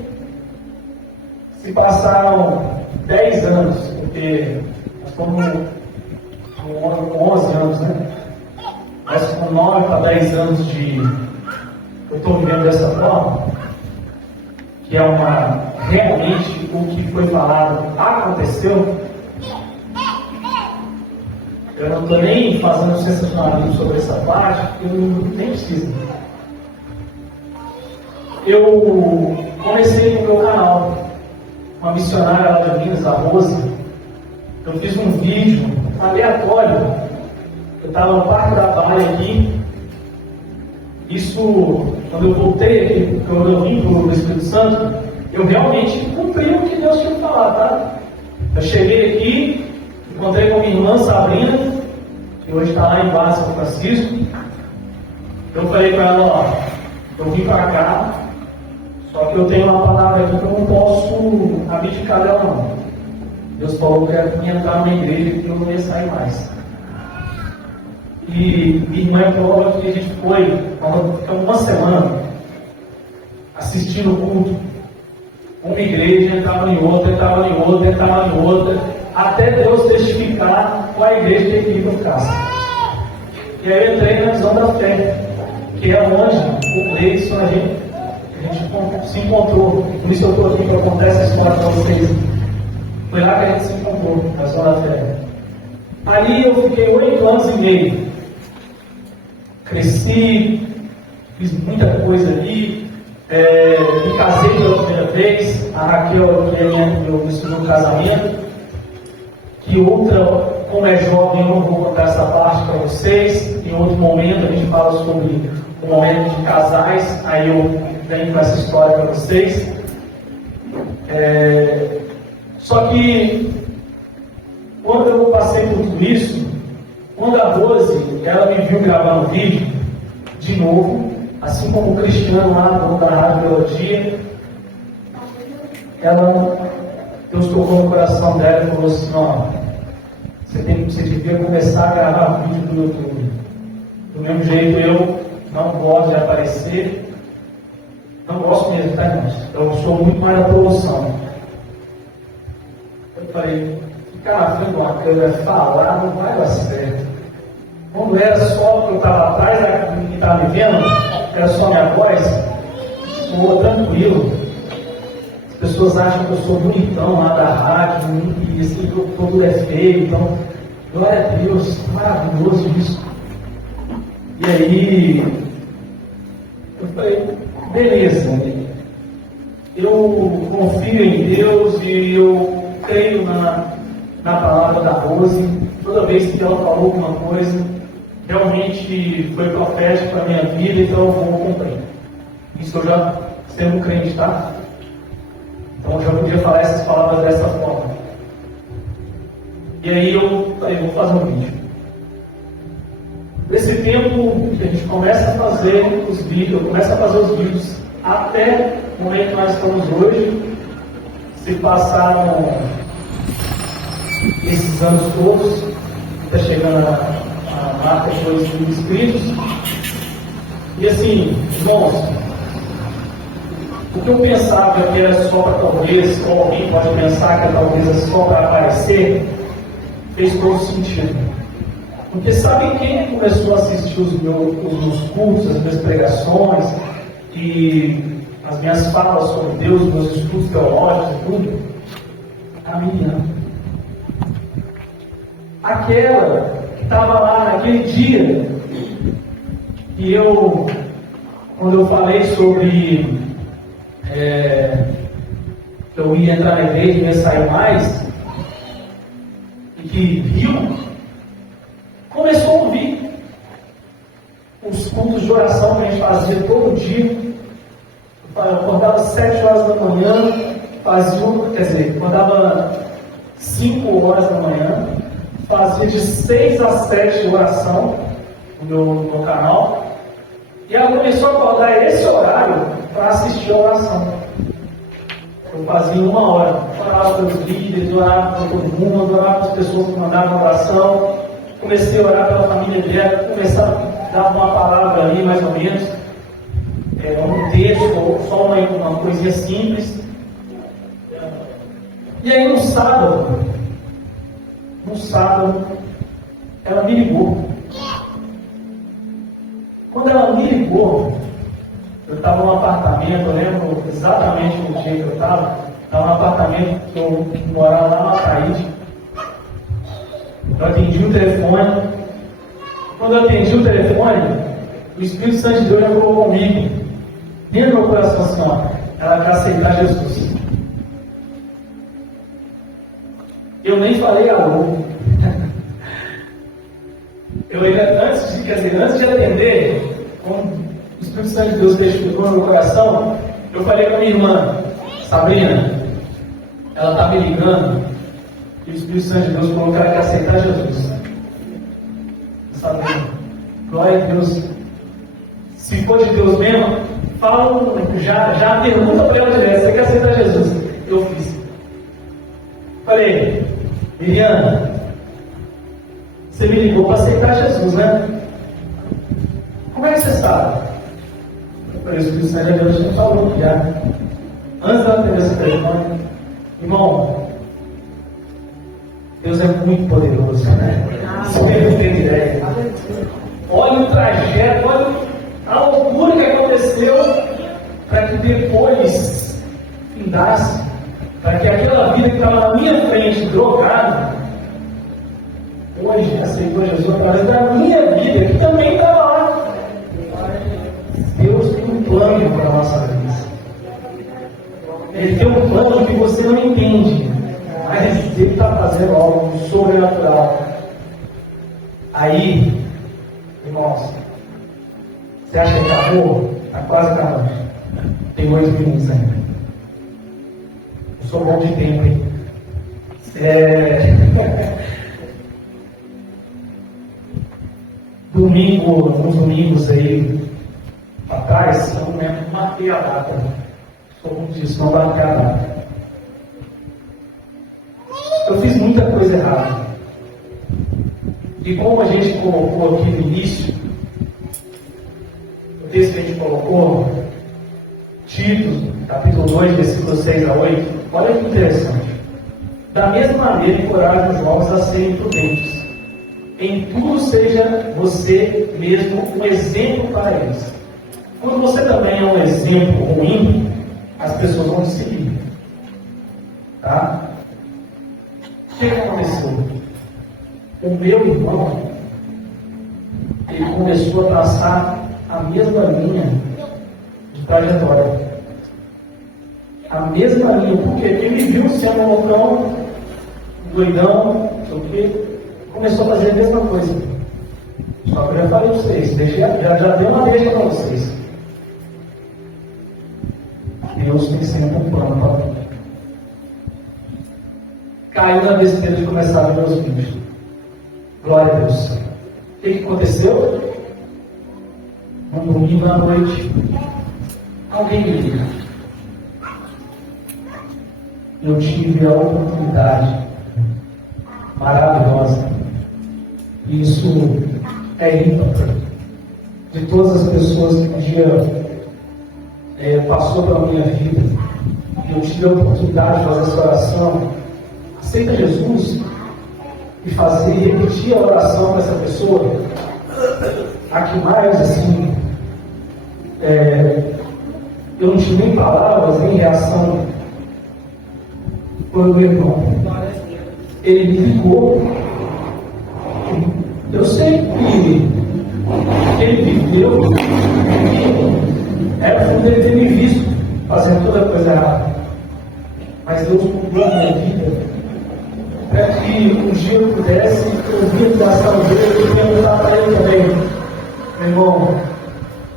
Se passaram 10 anos, porque nós estamos com 11 anos, né? Mas com 9 para 10 anos de eu estou vivendo dessa forma, que é realmente o que foi falado aconteceu. Eu não estou nem fazendo sensacionalismo sobre essa parte, porque eu nem preciso. Eu comecei no meu canal, uma missionária lá de Minas, a Rose. Eu fiz um vídeo aleatório. Eu estava no Parque da Baia aqui. Isso, quando eu voltei aqui, quando eu vim para o Espírito Santo, eu realmente cumpri o que Deus tinha me falado, tá? Eu cheguei aqui, encontrei com minha irmã Sabrina, que hoje está lá em Barra São Francisco. Eu falei para ela, ó, eu vim para cá, só que eu tenho uma palavra aqui que eu não posso abdicar dela não. Deus falou que eu ia entrar numa igreja e eu não ia sair mais. E minha irmã é prova que a gente foi, nós ficamos uma semana assistindo o culto. Uma igreja entrava em outra, entrava em outra, entrava em outra, até Deus testificar qual a igreja que ele queria ficar. E aí eu entrei na visão da fé, que é onde o Gleison a gente se encontrou. Por isso eu estou aqui para contar essa história para vocês. Foi lá que a gente se encontrou, na visão da fé. Ali eu fiquei 8 anos e meio. Cresci, fiz muita coisa ali, me casei pela primeira vez, a Raquel, que é meu segundo casamento, que outra, como é jovem, eu não vou contar essa parte para vocês, em outro momento a gente fala sobre o momento de casais, aí eu venho com essa história para vocês. Só que, quando eu passei por tudo isso, quando a Rose, ela me viu gravando vídeo, de novo, assim como o Cristiano lá, dono da Rádio Melodia, Deus tocou no coração dela e falou assim, ó, você devia começar a gravar vídeo no YouTube. Do mesmo jeito eu não gosto de aparecer, não gosto mesmo, tá, irmãos? Eu sou muito mais da produção. Eu falei, ficar na frente de uma câmera falar não vai dar certo. Quando era só que eu estava atrás e estava me vendo, era só minha voz, eu tranquilo. As pessoas acham que eu sou bonitão lá da rádio, e assim, que todo é feio, então, glória a Deus, maravilhoso isso. E aí, eu falei, beleza, eu confio em Deus e eu creio na palavra da Rose. Toda vez que ela falou alguma coisa, realmente foi profético para a minha vida, então eu vou cumprir. Isso eu já sendo crente, tá? Então eu já podia falar essas palavras dessa forma. E aí eu falei, vou fazer um vídeo. Nesse tempo que a gente começa a fazer os vídeos, eu começo a fazer os vídeos até o momento que nós estamos hoje, se passaram esses anos todos, está chegando a marca de 2.000 inscritos. E assim, irmãos, o que eu pensava que era só para talvez, ou alguém pode pensar que talvez é só para aparecer, fez todo sentido. Porque sabe quem começou a assistir os meus cursos, as minhas pregações e as minhas falas sobre Deus, os meus estudos teológicos e tudo? A Miriam. Aquela que estava lá naquele dia que eu quando eu falei sobre que eu ia entrar na igreja e ia sair mais, e que viu, começou a ouvir os cultos de oração que a gente fazia todo dia. Eu acordava às 7 horas da manhã, acordava 5 horas da manhã, fazia de 6 a 7 oração no meu canal, e ela começou a acordar esse horário para assistir a oração. Eu fazia 1 hora, orava pelos líderes, orava por todo mundo, orava para as pessoas que mandavam oração, comecei a orar pela família dela, começava a dar uma palavra ali, mais ou menos, um texto, ou só uma coisinha simples. E aí no sábado, ela me ligou. Quando ela me ligou, eu estava num apartamento, eu lembro exatamente o dia que eu estava num apartamento que eu morava lá no Ataíde. Eu atendi o telefone. Quando eu atendi o telefone, o Espírito Santo de Deus já falou comigo, dentro do meu coração assim, ó, ela quer aceitar Jesus. Eu nem falei alô. Eu ainda, antes de atender, quando o Espírito Santo de Deus testificou no meu coração, eu falei com a minha irmã, Sabrina, ela está me ligando, e o Espírito Santo de Deus falou que ela quer aceitar Jesus. Sabrina, glória a Deus. Se for de Deus mesmo, fala, já pergunta para ela direto, você quer aceitar Jesus? Eu fiz. Falei, Miriam, você me ligou para aceitar Jesus, né? Como é que você sabe? Eu falei, o Espírito Santo de Deus já falou já. Antes de atender esse telefone, irmão, Deus é muito poderoso, né? Você não tem ideia. Olha o trajeto, olha a loucura que aconteceu para que depois findasse, para que aquela vida que estava na minha frente, drogada, hoje aceitou Jesus através da minha vida, que também estava lá. Deus tem um plano para a nossa vida. Ele tem um plano que você não entende, mas Ele está fazendo algo sobrenatural. Aí, irmãos, você acha que acabou? Está quase acabando. Tem 8 minutos ainda. Eu sou bom de tempo, hein? Uns domingos aí atrás, eu não lembro, marquei a data. Sou bom disso, não marquei a data. Eu fiz muita coisa errada. E como a gente colocou aqui no início, o texto que a gente colocou, Tito, capítulo 2, versículos 6 a 8, olha que interessante. Da mesma maneira, encoraja os jovens a serem prudentes. Em tudo seja você mesmo um exemplo para eles. Quando você também é um exemplo ruim, as pessoas vão te seguir. Tá? O que aconteceu? O meu irmão, ele começou a traçar a mesma linha de trajetória. A mesma linha, porque ele viu sendo um loucão, doidão, não sei o quê, começou a fazer a mesma coisa. Só que eu já falei para vocês, já dei uma deixa para vocês. Deus tem sempre um plano para mim. Caiu na besteira de começar a ver meus filhos. Glória a Deus. O que aconteceu? Um domingo à noite, alguém me liga. Eu tive a oportunidade maravilhosa. Isso é ímpar de todas as pessoas que um dia passou pela minha vida. Eu tive a oportunidade de fazer essa oração. Aceita Jesus e repetir a oração para essa pessoa. A que mais, assim, eu não tive nem palavras, nem reação. Foi o meu irmão. Ele me ligou. Eu sei que ele viveu Era o fundo dele ter me visto fazendo toda coisa errada. Mas Deus mudou a minha vida para que um dia eu pudesse ouvir o coração dele e perguntar para ele também: meu irmão,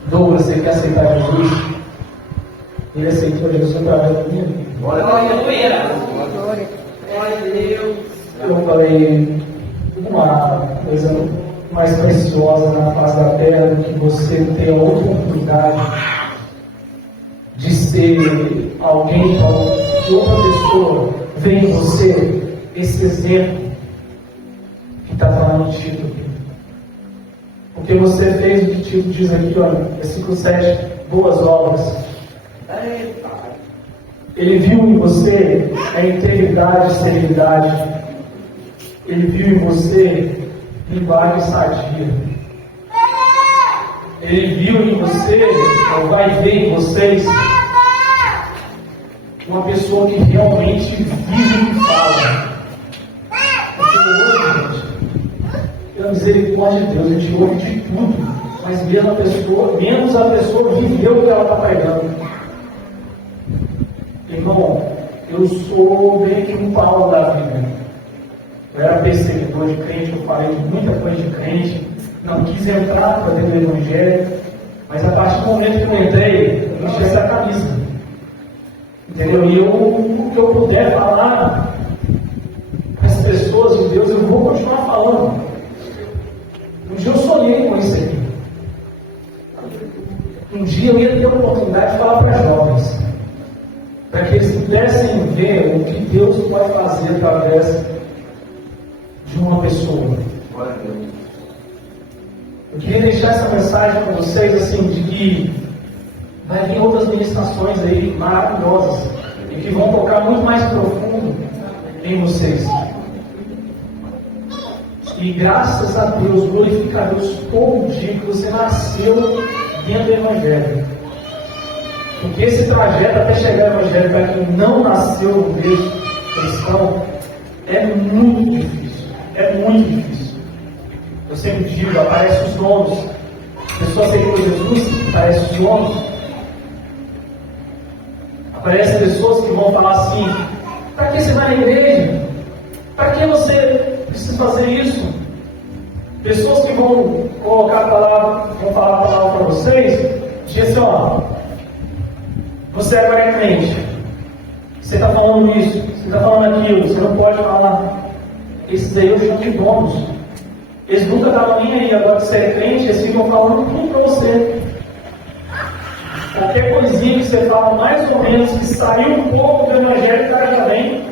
Douglas, você quer aceitar Jesus? Ele aceitou Jesus através da minha vida. Glória a Deus. Eu falei, uma coisa mais preciosa na face da terra do que você ter a oportunidade de ser alguém que outra pessoa vê em você esse exemplo que está falando de Tito aqui. Porque você fez o que Tito diz aqui, olha, versículo 7, boas obras. Ele viu em você a integridade e serenidade. Ele viu em você linguagem sadia. Ele viu em você, ou vai ver em vocês, uma pessoa que realmente vive e fala. Porque hoje, gente, pela misericórdia de Deus, a gente ouve de tudo, mas menos a pessoa viveu o que ela está pregando. Irmão, eu sou meio que um Paulo da vida. Eu era perseguidor de crente, eu falei de muita coisa de crente, não quis entrar para dentro do Evangelho, mas a partir do momento que eu entrei, eu enchi essa camisa. Entendeu? E o que eu puder falar para as pessoas de Deus, eu vou continuar falando. Um dia eu sonhei com isso aqui. Um dia eu ia ter a oportunidade de falar para jovens, para que eles pudessem ver o que Deus pode fazer através de uma pessoa. Eu queria deixar essa mensagem para vocês, assim, de que vai vir outras ministrações aí maravilhosas e que vão tocar muito mais profundo em vocês. E graças a Deus, glorifica a Deus todo dia que você nasceu dentro do Evangelho. Porque esse trajeto até chegar ao Evangelho para quem não nasceu no berço cristão é muito difícil. É muito difícil. Eu sempre digo, aparecem os nomes. Pessoas aceitam Jesus, aparecem os nomes. Aparecem pessoas que vão falar assim: para que você vai na igreja? Para que você precisa fazer isso? Pessoas que vão colocar a palavra, vão falar a palavra para vocês, diz assim: ó, você agora é crente, você está falando isso, você está falando aquilo, você não pode falar. Esses aí eu chamo de donos. Eles nunca estavam nem aí, agora que você é crente, eles ficam falando tudo para você. Qualquer coisinha que você fala, mais ou menos, que saiu um pouco do Evangelho, o cara já vem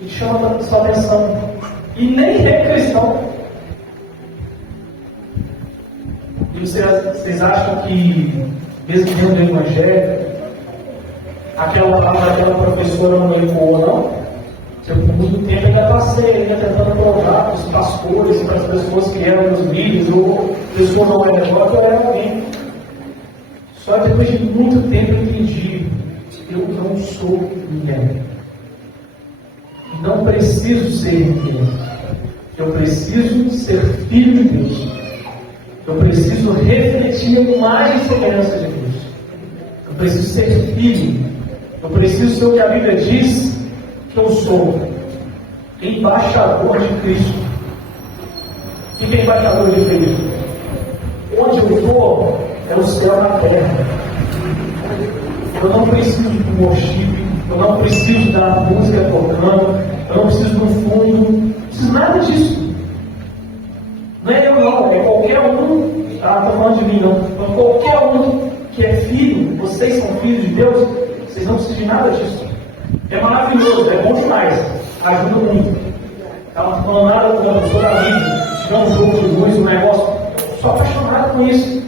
e chama a sua atenção. E nem é cristão. E vocês acham que, mesmo dentro do Evangelho, aquela professora não ecoou, não? Eu, por muito tempo, ainda passei ainda tentando provar para os pastores, para as pessoas que eram nos vídeos, ou pessoas não eram igual, que eu era alguém. Só depois de muito tempo eu entendi: eu não sou ninguém. Não preciso ser ninguém. Eu preciso ser filho de Deus. Eu preciso refletir a imagem e semelhança de Deus. Eu preciso ser filho. Eu preciso ser o que a Bíblia diz que eu sou: embaixador de Cristo. O que é embaixador de Cristo? Onde eu estou é o céu na terra. Eu não preciso de worship, eu não preciso da música tocando, eu não preciso do fundo, não preciso nada disso. Não é eu não, é qualquer um. Estou falando de mim não. Então, qualquer um que é filho, vocês são filhos de Deus, vocês não precisam de nada disso. É maravilhoso, é bom demais, ajuda muito. Estava falando nada com uma pessoa da vida, tiver um jogo de luz, um negócio, eu sou apaixonado com isso.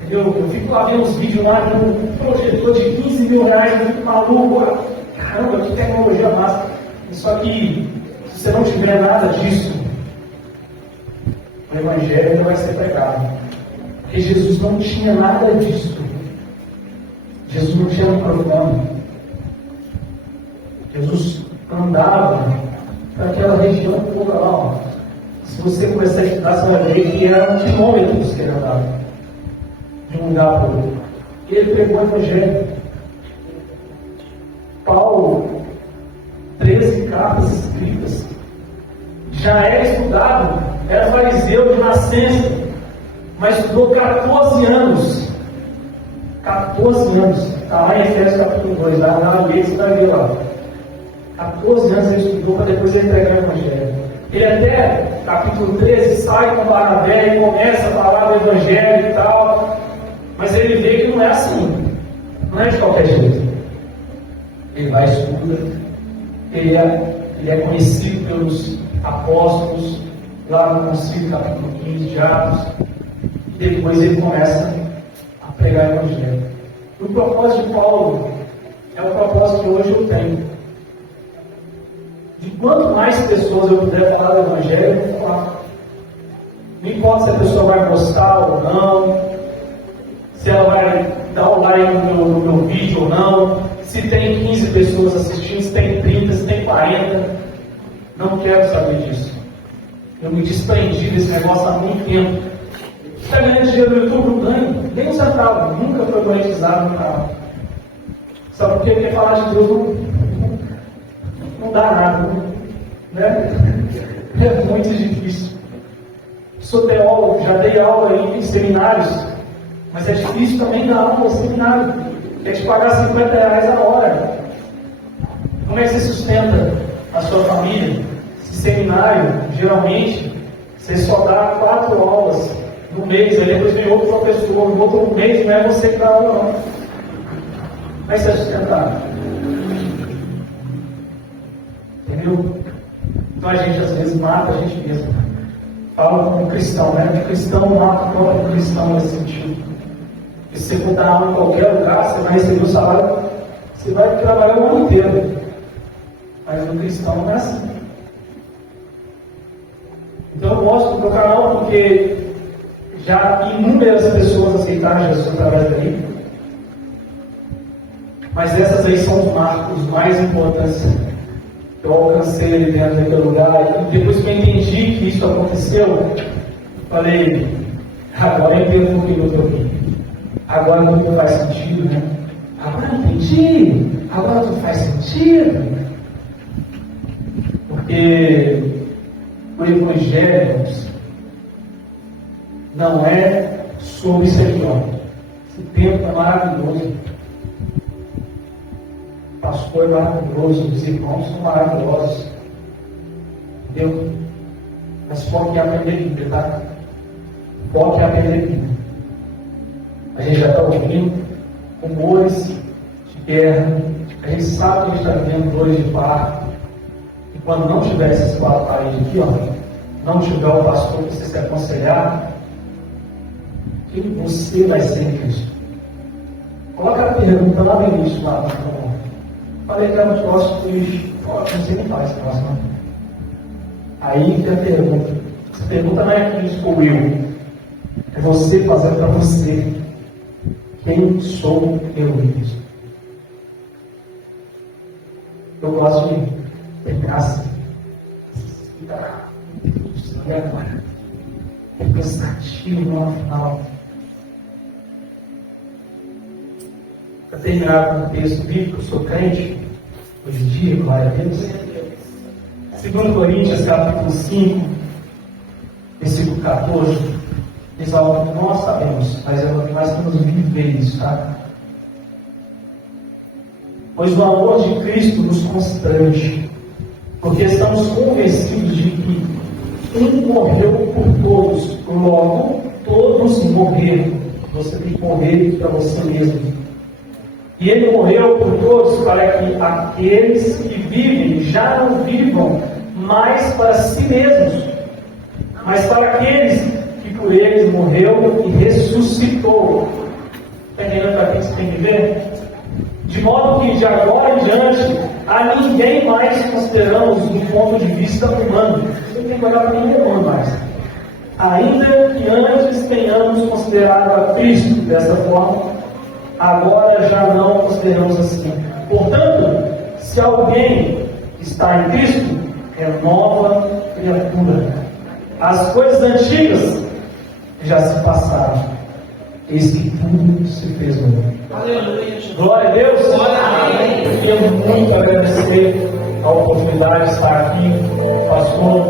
Entendeu? Eu fico lá vendo os vídeos lá de um projetor de 15 mil reais, eu fico maluco, caramba, que tecnologia massa. Só que, se você não tiver nada disso, o Evangelho não vai ser pregado. Porque Jesus não tinha nada disso. Jesus não tinha microfone. Jesus andava para aquela região toda lá. Ó. Se você começar a estudar, você vai ver que eram quilômetros que ele andava de um lugar para o outro. E ele pregou o Evangelho. Paulo, 13 cartas escritas, já era estudado, era fariseu de nascença, mas estudou 14 anos. 14 anos. Está lá em Efésios capítulo 2, lá na Bíblia, você vai ver lá. 14 anos ele estudou para depois ele pregar o Evangelho. Ele até, capítulo 13, sai com Barnabé e começa a falar do Evangelho e tal, mas ele vê que não é assim, não é de qualquer jeito. Ele vai estudar, ele é conhecido pelos apóstolos, lá no Concílio, capítulo 15 de Atos, e depois ele começa a pregar o Evangelho. O propósito de Paulo é o propósito que hoje eu tenho. De quanto mais pessoas eu puder falar do Evangelho, eu vou falar. Não importa se a pessoa vai gostar ou não, se ela vai dar o like no meu vídeo ou não, se tem 15 pessoas assistindo, se tem 30, se tem 40. Não quero saber disso. Eu me desprendi desse negócio há muito tempo. Está ganhando dinheiro no YouTube? Não ganho. Nem um centavo. Nunca foi monetizado no canal. Sabe por quê? Porque falar de Deus não dá nada. Né? É muito difícil. Sou teólogo, já dei aula em seminários, mas é difícil também dar aula em seminário. Tem que pagar R$50 a hora. Como é que você sustenta a sua família? Esse seminário, geralmente, você só dá 4 aulas no mês, aí depois vem outro professor, no outro mês não é você que dá aula, não. Como é que você sustentar? Entendeu? Então a gente às vezes mata a gente mesmo. Fala como cristão, né? Que cristão mata o próprio cristão nesse sentido. E se você for dar aula em qualquer lugar, você vai receber o salário, você vai trabalhar o ano inteiro. Mas no cristão não é assim. Então eu mostro no meu canal porque já inúmeras pessoas aceitaram Jesus através daí. Mas essas aí são os marcos mais importantes. Eu alcancei ali dentro daquele lugar. E depois que eu entendi que isso aconteceu, falei, agora eu entendo por que eu estou aqui. Agora tudo faz sentido, né? Agora eu entendi. Agora tudo faz sentido. Porque o Evangelho não é sobre sermão. Esse tempo é maravilhoso. O pastor é maravilhoso, os irmãos são maravilhosos. Entendeu? Mas foco é aprender Bíblia, tá? Foco é aprender Bíblia. A gente já está ouvindo rumores de guerra. A gente sabe que a gente está vivendo dores de parto. E quando não tiver esses 4 países aqui, ó, não tiver o pastor que você se aconselhar, quem você vai ser em Cristo? Coloca a pergunta lá no início, lá no canal. Falei que era um próximo e não sei nem faz próximo. Aí tem a pergunta. Essa pergunta não é quem escolheu eu. É você fazendo para você. Quem sou eu mesmo? Eu gosto de ter graça. E agora? É pensativo no final. Para terminar com o texto bíblico, eu sou crente, hoje em dia, glória a Deus. 2 Coríntios, capítulo 5, versículo 14, diz algo que nós sabemos, mas é o que nós temos viver isso, tá? Pois o amor de Cristo nos constrange, porque estamos convencidos de que um morreu por todos, logo todos morreram. Você tem que morrer para você mesmo. E ele morreu por todos para que aqueles que vivem já não vivam mais para si mesmos, mas para aqueles que por eles morreu e ressuscitou. Está entendendo para quem você tem que viver? De modo que de agora em diante a ninguém mais consideramos do ponto de vista humano. Você não tem que olhar para ninguém humano mais. Ainda que antes tenhamos considerado a Cristo dessa forma, agora já não consideramos assim. Portanto, se alguém está em Cristo, é nova criatura. As coisas antigas já se passaram. eis que tudo se fez novo. Aleluia. Glória a Deus. Amém. Eu queria muito agradecer a oportunidade de estar aqui, pastor,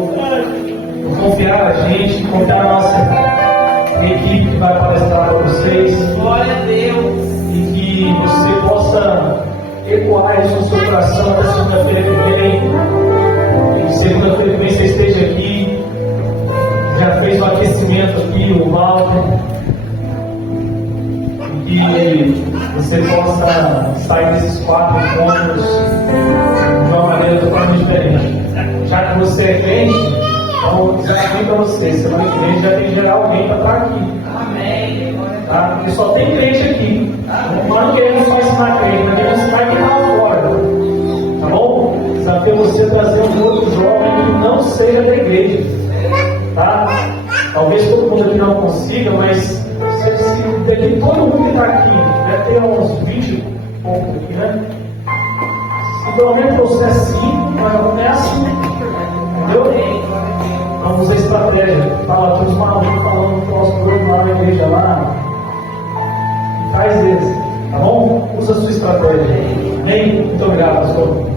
por confiar a gente, confiar a nossa equipe que vai palestrar para vocês. Glória a Deus. E que você possa ecoar isso no seu coração até segunda-feira que vem. E segunda-feira que vem você esteja aqui, já fez o aquecimento aqui, o Walter. E você possa sair desses 4 encontros de uma maneira totalmente diferente. Já que você é crente, então desafio para você, semana que vem já tem geral alguém para estar aqui. Amém. Tá? Porque só tem crente aqui. Nós não queremos só ensinar crente, nós queremos ensinar quem está fora. Tá bom? Desafio você trazer um outro jovem que não seja da igreja. Tá? Talvez todo mundo aqui não consiga, mas se daqui todo mundo que está aqui, deve ter uns 20 e pouco aqui, né? Se pelo menos você é 5, nós vamos ganhar 5. Entendeu? Vamos usar estratégia. Fala todos os malucos falando do nosso grupo lá na igreja lá. Faz eles, tá bom? Usa a sua estratégia. Amém? Muito obrigado, pastor.